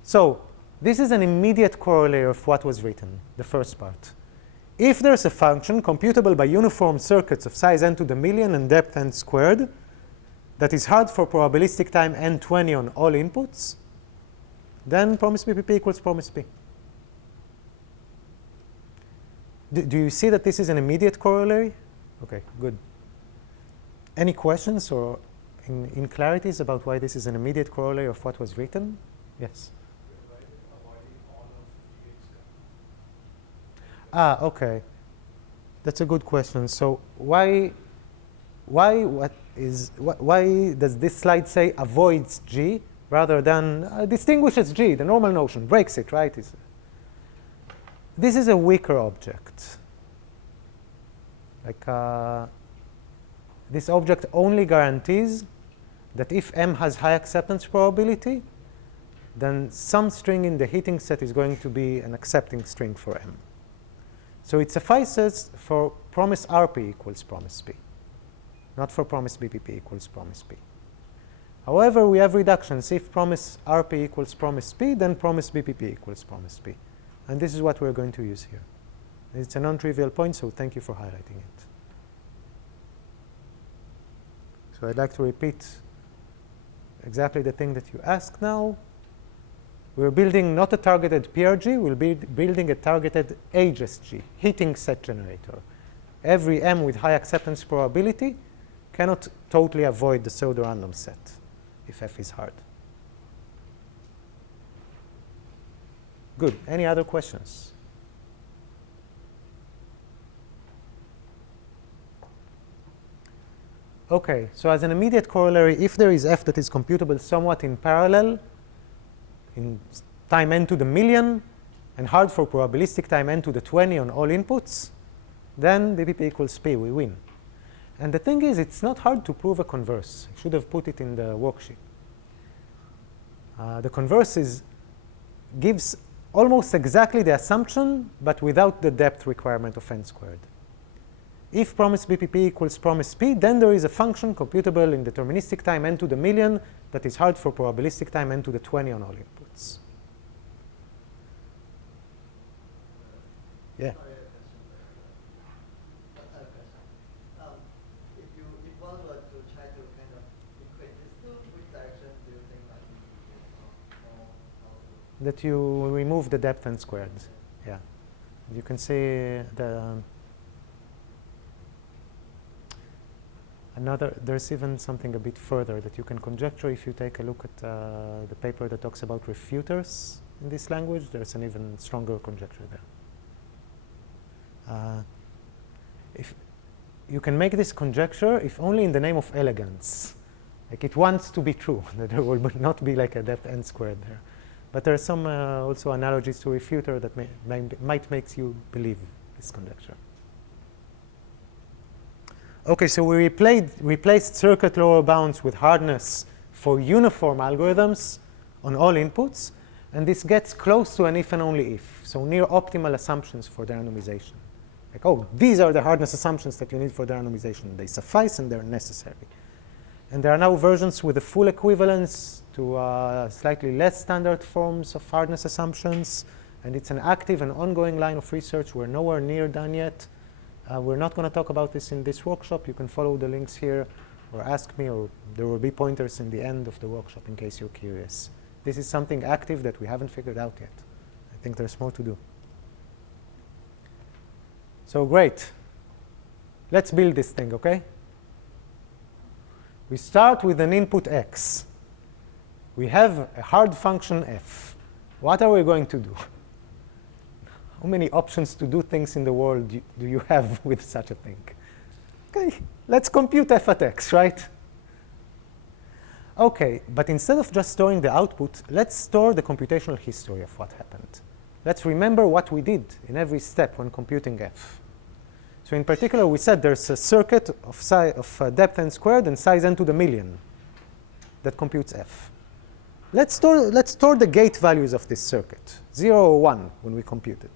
So this is an immediate corollary of what was written, the first part. If there's a function computable by uniform circuits of size n to the million and depth n squared that is hard for probabilistic time n20 on all inputs, then promise BPP equals promise P. Do you see that this is an immediate corollary? Okay, good. Any questions or clarities about why this is an immediate corollary of what was written? Yes? Ah, okay. That's a good question. So why does this slide say avoids G rather than distinguishes G, the normal notion, breaks it, right? This is a weaker object. Like this object only guarantees that if M has high acceptance probability, then some string in the heating set is going to be an accepting string for M. So it suffices for promise RP equals promise P, not for promise BPP equals promise P. However, we have reductions. If promise RP equals promise P, then promise BPP equals promise P. And this is what we're going to use here. It's a non-trivial point, so thank you for highlighting it. So I'd like to repeat exactly the thing that you asked now. We're building not a targeted PRG, we'll be building a targeted HSG, heating set generator. Every M with high acceptance probability cannot totally avoid the pseudorandom set if F is hard. Good. Any other questions? Okay, so as an immediate corollary, if there is F that is computable somewhat in parallel, in time n to the million, and hard for probabilistic time n to the 20 on all inputs, then BPP equals P, we win. And the thing is, it's not hard to prove a converse. I should have put it in the worksheet. The converse gives almost exactly the assumption, but without the depth requirement of n squared. If promise BPP equals promise P, then there is a function computable in deterministic time n to the million that is hard for probabilistic time n to the 20 on all inputs. Yeah. If one were to try to kind of equate these two, which direction do you think that That you remove the depth n squared. Yeah. You can see there's even something a bit further that you can conjecture if you take a look at the paper that talks about refuters in this language. There's an even stronger conjecture there. If you can make this conjecture, if only in the name of elegance. Like it wants to be true, that there will not be like a depth n squared there. But there are some also analogies to refuter that might make you believe this conjecture. Okay, so we replaced circuit lower bounds with hardness for uniform algorithms on all inputs. And this gets close to an if and only if, so near optimal assumptions for derandomization. Like, oh, these are the hardness assumptions that you need for derandomization. They suffice and they're necessary. And there are now versions with the full equivalence to slightly less standard forms of hardness assumptions. And it's an active and ongoing line of research. We're nowhere near done yet. We're not going to talk about this in this workshop. You can follow the links here or ask me, or there will be pointers in the end of the workshop in case you're curious. This is something active that we haven't figured out yet. I think there's more to do. So great. Let's build this thing, OK? We start with an input x. We have a hard function f. What are we going to do? How many options to do things in the world do you have with such a thing? OK, let's compute f at x, right? OK, but instead of just storing the output, let's store the computational history of what happened. Let's remember what we did in every step when computing f. So in particular, we said there's a circuit of depth n squared and size n to the million that computes f. Let's store the gate values of this circuit, 0 or 1 when we compute it.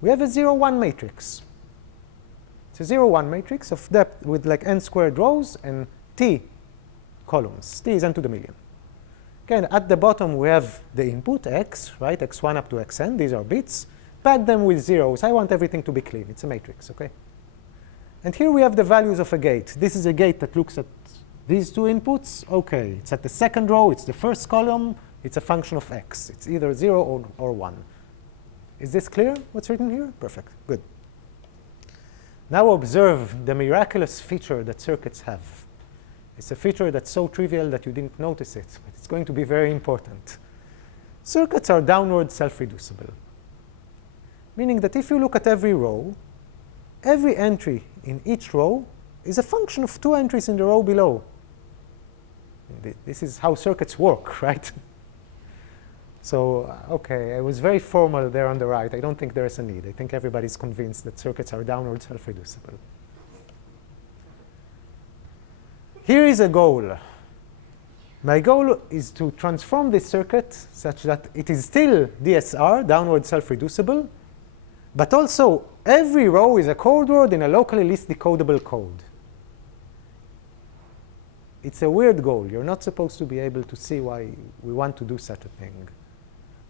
We have a 0, 1 matrix. It's a 0, 1 matrix of depth with like n squared rows and t columns. T is n to the million. Again, at the bottom, we have the input x, right? x1 up to xn. These are bits. Pad them with zeros. I want everything to be clean. It's a matrix, OK? And here we have the values of a gate. This is a gate that looks at these two inputs. OK, it's at the second row. It's the first column. It's a function of x. It's either 0 or 1. Is this clear, what's written here? Perfect. Good. Now observe the miraculous feature that circuits have. It's a feature that's so trivial that you didn't notice it, but it's going to be very important. Circuits are downward self-reducible, meaning that if you look at every row, every entry in each row is a function of two entries in the row below. This is how circuits work, right? So, OK, I was very formal there on the right. I don't think there is a need. I think everybody's convinced that circuits are downward self-reducible. Here is a goal. My goal is to transform this circuit such that it is still DSR, downward self-reducible, but also every row is a code word in a locally least decodable code. It's a weird goal. You're not supposed to be able to see why we want to do such a thing.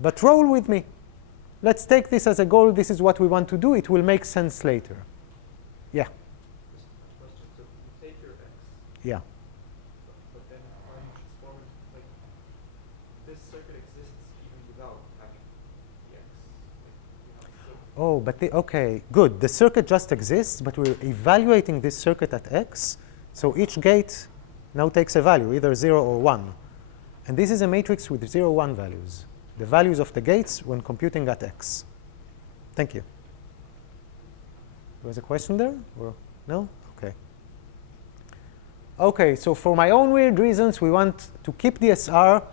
But roll with me. Let's take this as a goal. This is what we want to do. It will make sense later. Yeah? Just a question. So you take your x, Yeah. but then are you transforming, like, this circuit exists even without having the x? Like, Oh, but OK, good. The circuit just exists, but we're evaluating this circuit at x. So each gate now takes a value, either 0 or 1. And this is a matrix with 0, 1 values, the values of the gates when computing at x. Thank you. There was a question there? Or no? OK. OK, so for my own weird reasons, we want to keep DSR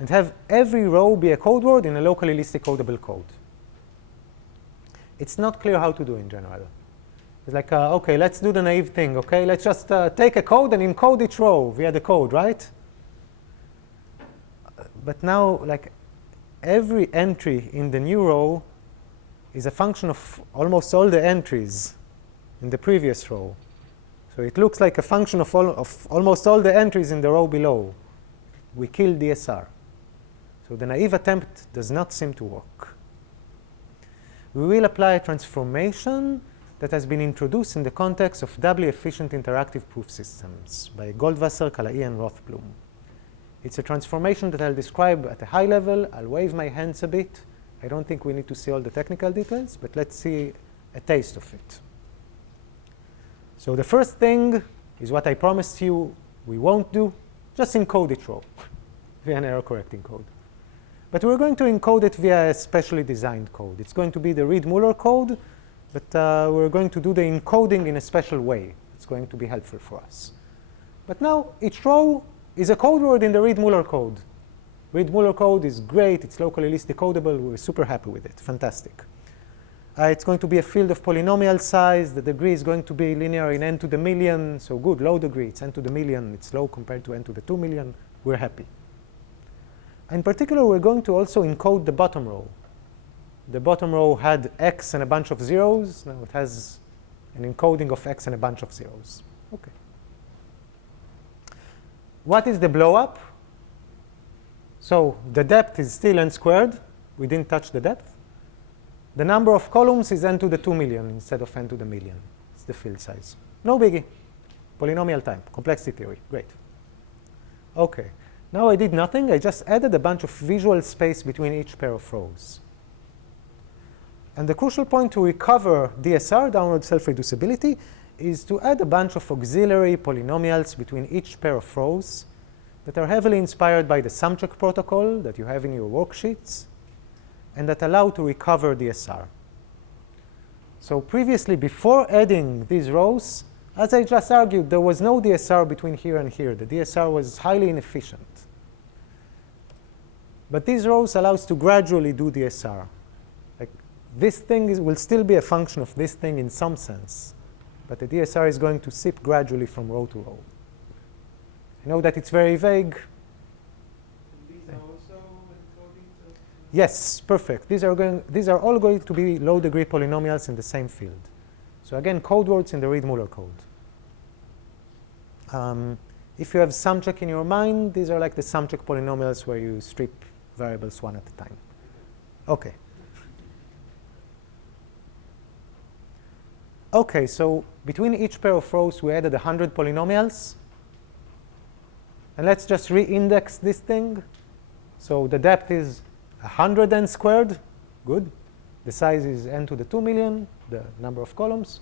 and have every row be a code word in a locally least decodable code. It's not clear how to do in general. It's like, OK, let's do the naive thing. OK, let's just take a code and encode each row via the code, right? But now, like, every entry in the new row is a function of almost all the entries in the previous row. So it looks like a function of almost all the entries in the row below. We kill DSR. So the naive attempt does not seem to work. We will apply a transformation that has been introduced in the context of doubly efficient interactive proof systems by Goldwasser, Kalai, and Rothblum. It's a transformation that I'll describe at a high level. I'll wave my hands a bit. I don't think we need to see all the technical details, but let's see a taste of it. So the first thing is what I promised you we won't do. Just encode each row via an error correcting code. But we're going to encode it via a specially designed code. It's going to be the Reed-Muller code, but we're going to do the encoding in a special way. It's going to be helpful for us. But now each row is a code word in the Reed-Muller code. Reed-Muller code is great. It's locally least decodable. We're super happy with it. Fantastic. It's going to be a field of polynomial size. The degree is going to be linear in n to the million. So good, low degree. It's n to the million. It's low compared to n to the 2 million. We're happy. In particular, we're going to also encode the bottom row. The bottom row had x and a bunch of zeros. Now it has an encoding of x and a bunch of zeros. OK. what is the blow up? So the depth is still n squared. We didn't touch the depth. The number of columns is n to the 2 million instead of n to the million. It's the field size. No biggie. Polynomial time, complexity theory, great. Okay, now I did nothing. I just added a bunch of visual space between each pair of rows. And the crucial point to recover DSR, downward self-reducibility, is to add a bunch of auxiliary polynomials between each pair of rows that are heavily inspired by the sum-check protocol that you have in your worksheets and that allow to recover DSR. So previously, before adding these rows, as I just argued, there was no DSR between here and here. The DSR was highly inefficient. But these rows allow us to gradually do DSR. Like this thing will still be a function of this thing in some sense, but the DSR is going to sip gradually from row to row. I know that it's very vague. These are also encodings of Yes, perfect. These are all going to be low-degree polynomials in the same field. So again, code words in the Reed-Muller code. If you have sum-check in your mind, these are like the sum-check polynomials where you strip variables one at a time. Okay. Okay, so between each pair of rows, we added 100 polynomials. And let's just re-index this thing. So the depth is 100 n squared. Good. The size is n to the 2 million, the number of columns.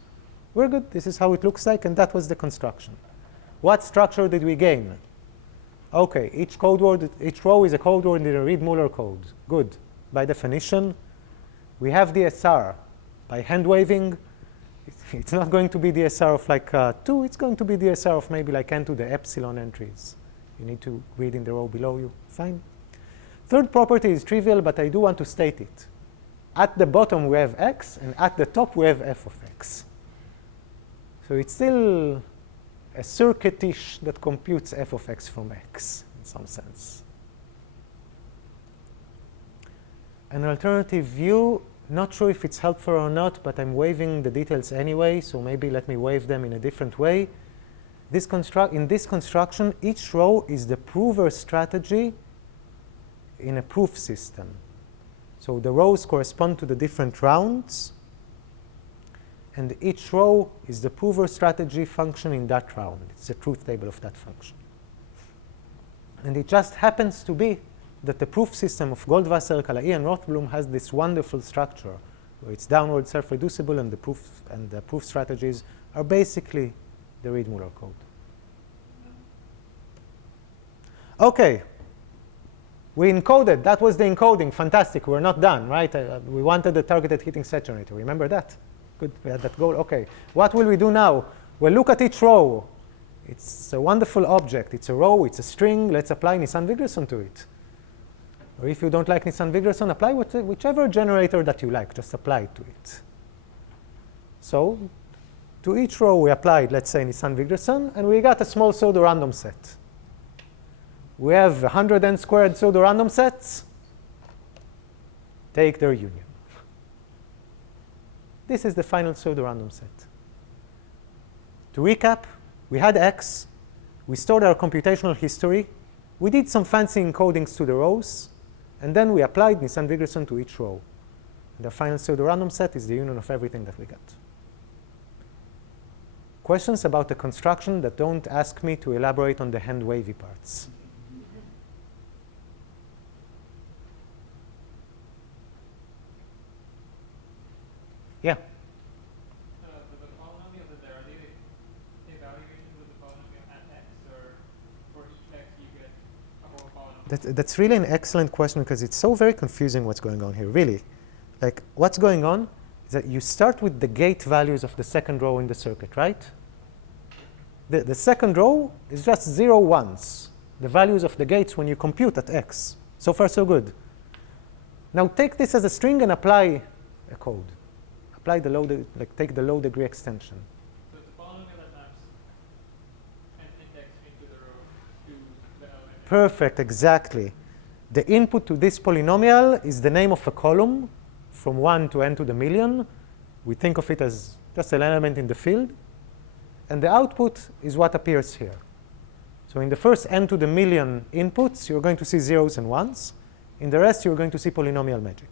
We're good. This is how it looks like, and that was the construction. What structure did we gain? Okay, each row is a code word in the Reed-Muller code. Good. By definition, we have DSR. By hand waving, it's not going to be DSR of like 2. It's going to be DSR of maybe like n to the epsilon entries. You need to read in the row below you. Fine. Third property is trivial, but I do want to state it. At the bottom, we have x, and at the top, we have f of x. So it's still a circuit-ish that computes f of x from x in some sense. An alternative view, not sure if it's helpful or not, but I'm waving the details anyway, so maybe let me wave them in a different way. In this construction, each row is the prover strategy in a proof system. So the rows correspond to the different rounds, and each row is the prover strategy function in that round. It's the truth table of that function. And it just happens to be that the proof system of Goldwasser, Kala'i, and Rothblum has this wonderful structure where it's downward self-reducible, and the proof strategies are basically the Reed-Muller code. Okay. We encoded. That was the encoding. Fantastic. We're not done, right? We wanted the targeted heating set generator. Remember that? Good. We had that goal. Okay. What will we do now? We'll look at each row. It's a wonderful object. It's a row. It's a string. Let's apply Nisan-Wigderson to it. Or if you don't like Nisan-Wigderson, apply whichever generator that you like. Just apply it to it. So to each row, we applied, let's say, Nisan-Wigderson, and we got a small pseudo-random set. We have 100 n squared pseudo-random sets. Take their union. This is the final pseudo-random set. To recap, we had x. We stored our computational history. We did some fancy encodings to the rows. And then we applied Nisan-Wigderson to each row. And the final pseudo-random set is the union of everything that we got. Questions about the construction that don't ask me to elaborate on the hand-wavy parts? Yeah. The polynomials in there, are they evaluations with the polynomial at x, or for each x you get a whole polynomial? That's really an excellent question, because it's so very confusing what's going on here, really. Like, what's going on is that you start with the gate values of the second row in the circuit, right? The second row is just 0, 1s, the values of the gates when you compute at x. So far, so good. Now take this as a string and apply a code. Apply the take the low degree extension. So it's a polynomial that maps an index into the row to the element. Perfect, exactly. The input to this polynomial is the name of a column from 1 to n to the million. We think of it as just an element in the field. And the output is what appears here. So in the first n to the million inputs, you're going to see zeros and ones. In the rest, you're going to see polynomial magic.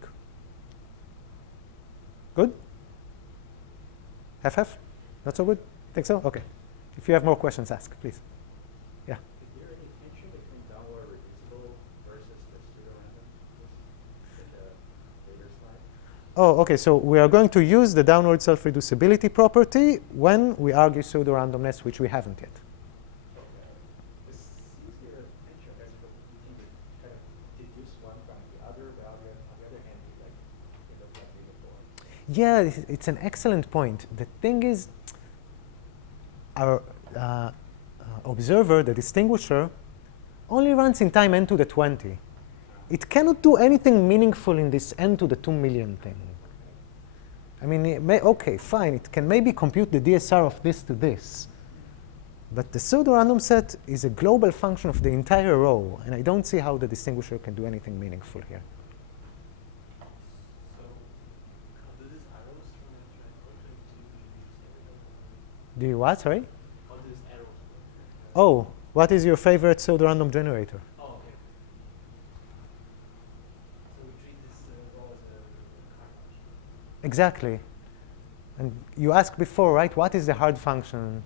Good? Half-half? Not so good? Think so? OK. If you have more questions, ask, please. Yeah? Is there any tension between downward reducible versus the pseudorandom in the later slide? Oh, OK. So we are going to use the downward self-reducibility property when we argue pseudorandomness, which we haven't yet. This seems to be a tension, I guess, but you can kind of deduce one from the other, but on the other hand, it looks like before. Yeah, it's an excellent point. The thing is, our observer, the distinguisher, only runs in time n to the 20. It cannot do anything meaningful in this n to the 2 million thing. I mean, OK, fine. It can maybe compute the DSR of this to this. But the pseudorandom set is a global function of the entire row. And I don't see how the distinguisher can do anything meaningful here. Do you what, sorry? How does arrows work? Oh, what is your favorite pseudorandom generator? Oh, okay. So we treat this row as a card function. Exactly. And you asked before, right, what is the hard function?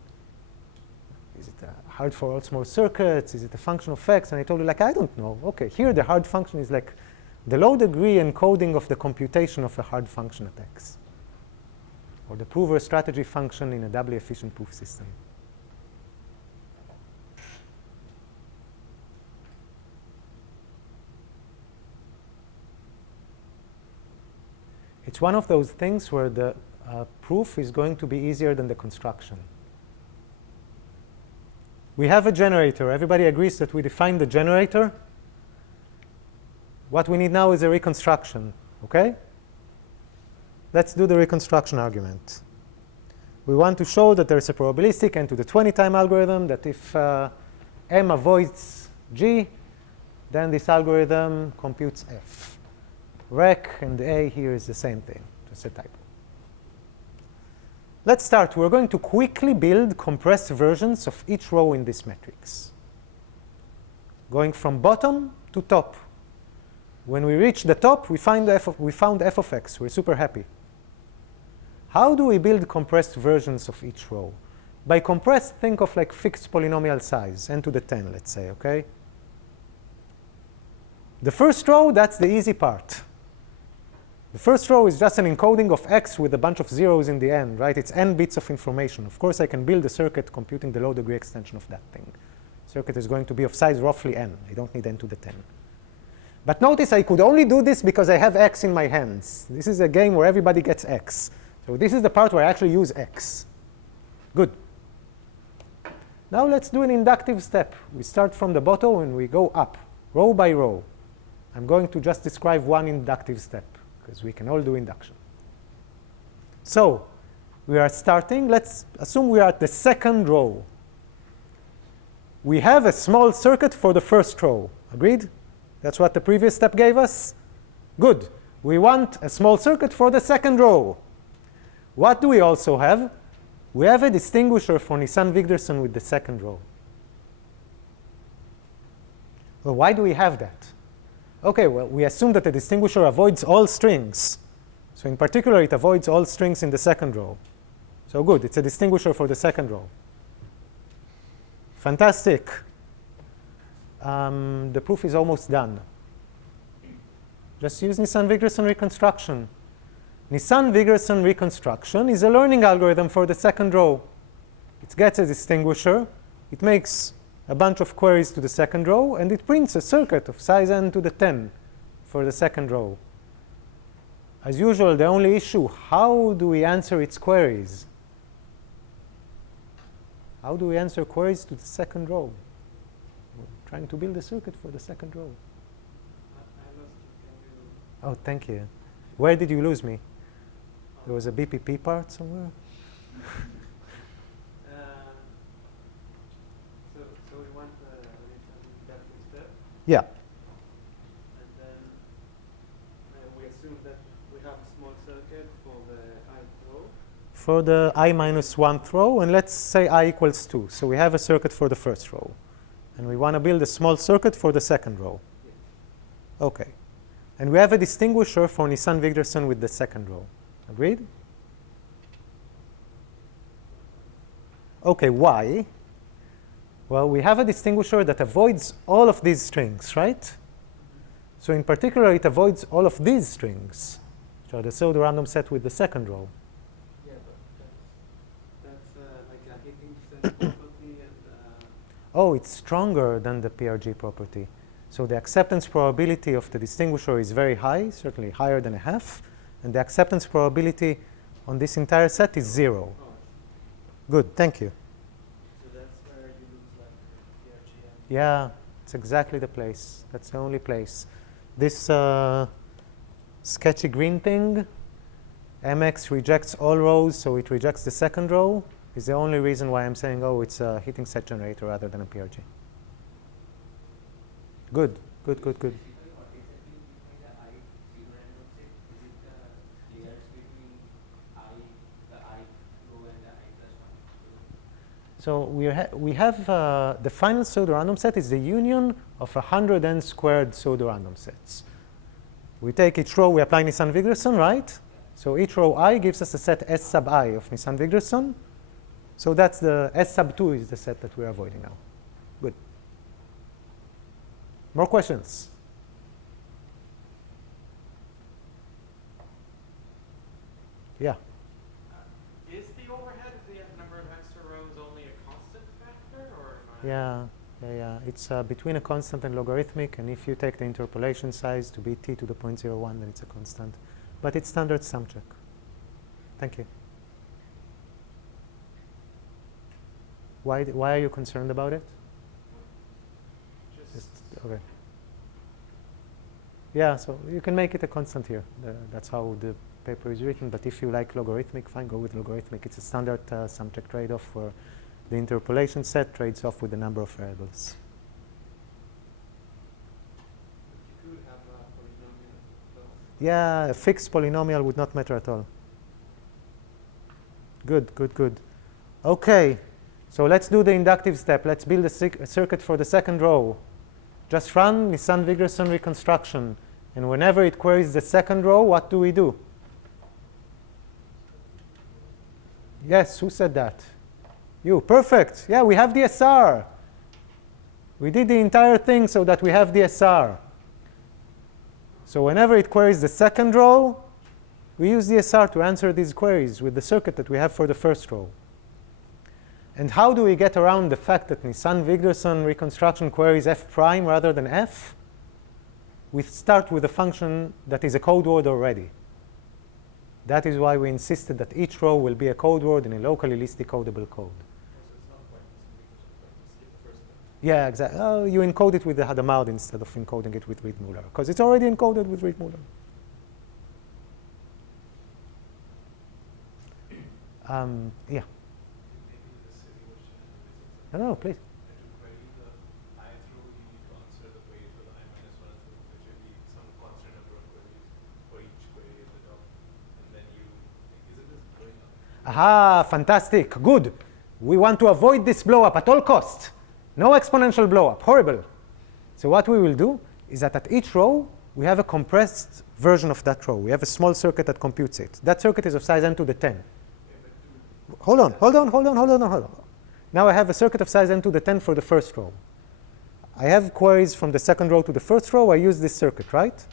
Is it hard for all small circuits? Is it a function of x? And I told you, like, I don't know. OK, here the hard function is like the low degree encoding of the computation of a hard function at x, or the prover strategy function in a doubly efficient proof system. It's one of those things where the proof is going to be easier than the construction. We have a generator. Everybody agrees that we defined the generator. What we need now is a reconstruction. OK? Let's do the reconstruction argument. We want to show that there's a probabilistic n to the 20 time algorithm, that if m avoids g, then this algorithm computes f. Rec and a here is the same thing, just a typo. Let's start. We're going to quickly build compressed versions of each row in this matrix, going from bottom to top. When we reach the top, we found f of x. We're super happy. How do we build compressed versions of each row? By compressed, think of like fixed polynomial size, n to the 10, let's say, OK? The first row, that's the easy part. The first row is just an encoding of x with a bunch of zeros in the end, right? It's n bits of information. Of course, I can build a circuit computing the low degree extension of that thing. Circuit is going to be of size roughly n. I don't need n to the 10. But notice I could only do this because I have x in my hands. This is a game where everybody gets x. So this is the part where I actually use x. Good. Now let's do an inductive step. We start from the bottom and we go up, row by row. I'm going to just describe one inductive step, because we can all do induction. So we are starting. Let's assume we are at the second row. We have a small circuit for the first row. Agreed? That's what the previous step gave us? Good. We want a small circuit for the second row. What do we also have? We have a distinguisher for Nisan-Wigderson with the second row. Well, why do we have that? OK, well, we assume that the distinguisher avoids all strings. So in particular, it avoids all strings in the second row. So good, it's a distinguisher for the second row. Fantastic. The proof is almost done. Just use Nisan-Wigderson reconstruction. Nisan-Wigderson reconstruction is a learning algorithm for the second row. It gets a distinguisher. It makes a bunch of queries to the second row, and it prints a circuit of size n to the 10 for the second row. As usual, the only issue, how do we answer its queries? How do we answer queries to the second row? We're trying to build a circuit for the second row. I lost you. Can you? Oh, thank you. Where did you lose me? There was a BPP part somewhere? So we want an inductive step, Yeah. and then we assume that we have a small circuit for the ith row. For the I minus 1th row, and let's say I equals 2. So we have a circuit for the first row. And we want to build a small circuit for the second row. Okay. And we have a distinguisher for Nisan-Wigderson with the second row. Agreed? Okay, why? Well, we have a distinguisher that avoids all of these strings, right? So in particular, it avoids all of these strings, which are the pseudorandom set with the second row. Yeah, but that's like a hitting set property and. Oh, it's stronger than the PRG property. So the acceptance probability of the distinguisher is very high, certainly higher than a half. And the acceptance probability on this entire set is 0. Oh. Good, thank you. So that's where you lose like PRG and Yeah, it's exactly the place. That's the only place. This sketchy green thing, MX rejects all rows, so it rejects the second row, is the only reason why I'm saying, oh, it's a hitting set generator rather than a PRG. Good, good, good, good. So we have the final pseudorandom set is the union of 100 n squared pseudorandom sets. We take each row, we apply Nisan-Wigderson, right? So each row I gives us a set S sub I of Nisan-Wigderson. So that's the S sub 2 is the set that we're avoiding now. Good. More questions? Yeah. Is the overhead of the number of extra rows only a constant factor, or am I? Yeah. It's between a constant and logarithmic, and if you take the interpolation size to be t to the 0.01, then it's a constant. But it's standard sum check. Thank you. Why are you concerned about it? Just okay. Yeah, so you can make it a constant here. That's how the paper is written. But if you like logarithmic, fine, go with logarithmic. It's a standard sum check trade-off where the interpolation set trades off with the number of variables. You could have a polynomial. Yeah, a fixed polynomial would not matter at all. Good, good, good. Okay, so let's do the inductive step. Let's build a circuit for the second row. Just run Nisan-Wigderson reconstruction. And whenever it queries the second row, what do we do? Yes, who said that? You, perfect. Yeah, we have the SR. We did the entire thing so that we have the SR. So whenever it queries the second row, we use the SR to answer these queries with the circuit that we have for the first row. And how do we get around the fact that Nisan-Wigderson reconstruction queries f prime rather than f? We start with a function that is a code word already. That is why we insisted that each row will be a code word in a locally least decodable code. Yeah, exactly. Oh, you encode it with the Hadamard instead of encoding it with Riedmuller, because it's already encoded with Riedmuller. Yeah. No, please. Aha, fantastic, good. We want to avoid this blow up at all costs. No exponential blow up, horrible. So what we will do is that at each row, we have a compressed version of that row. We have a small circuit that computes it. That circuit is of size n to the 10. Hold on. Now I have a circuit of size n to the 10 for the first row. I have queries from the second row to the first row. I use this circuit, right?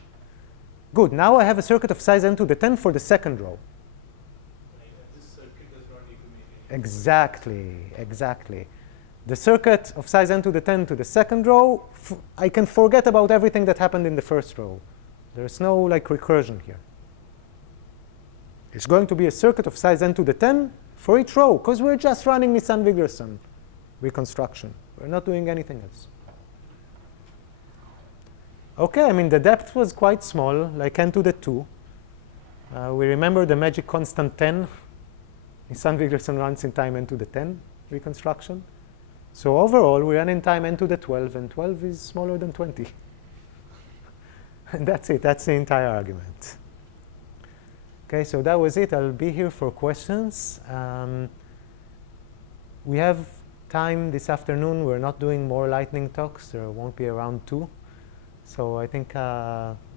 Good. Now I have a circuit of size n to the 10 for the second row. Exactly. The circuit of size n to the 10 to the second row, I can forget about everything that happened in the first row. There's no like recursion here. It's going to be a circuit of size n to the 10 for each row, because we're just running Nisan-Wigderson reconstruction. We're not doing anything else. Okay, I mean, the depth was quite small, like n to the 2. We remember the magic constant 10. Nisan-Wigderson runs in time n to the 10 reconstruction. So overall, we run in time n to the 12, and 12 is smaller than 20. And that's it. That's the entire argument. Okay, so that was it. I'll be here for questions. We have time this afternoon, we're not doing more lightning talks. There won't be around 2. So I think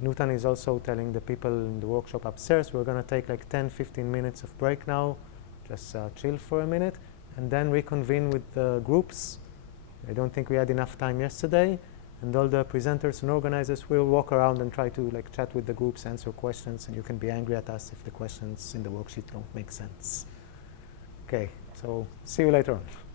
Newton is also telling the people in the workshop upstairs, we're going to take like 10-15 minutes of break now, just chill for a minute, and then reconvene with the groups. I don't think we had enough time yesterday, and all the presenters and organizers will walk around and try to like chat with the groups, answer questions, and you can be angry at us if the questions in the worksheet don't make sense. Okay, so see you later on.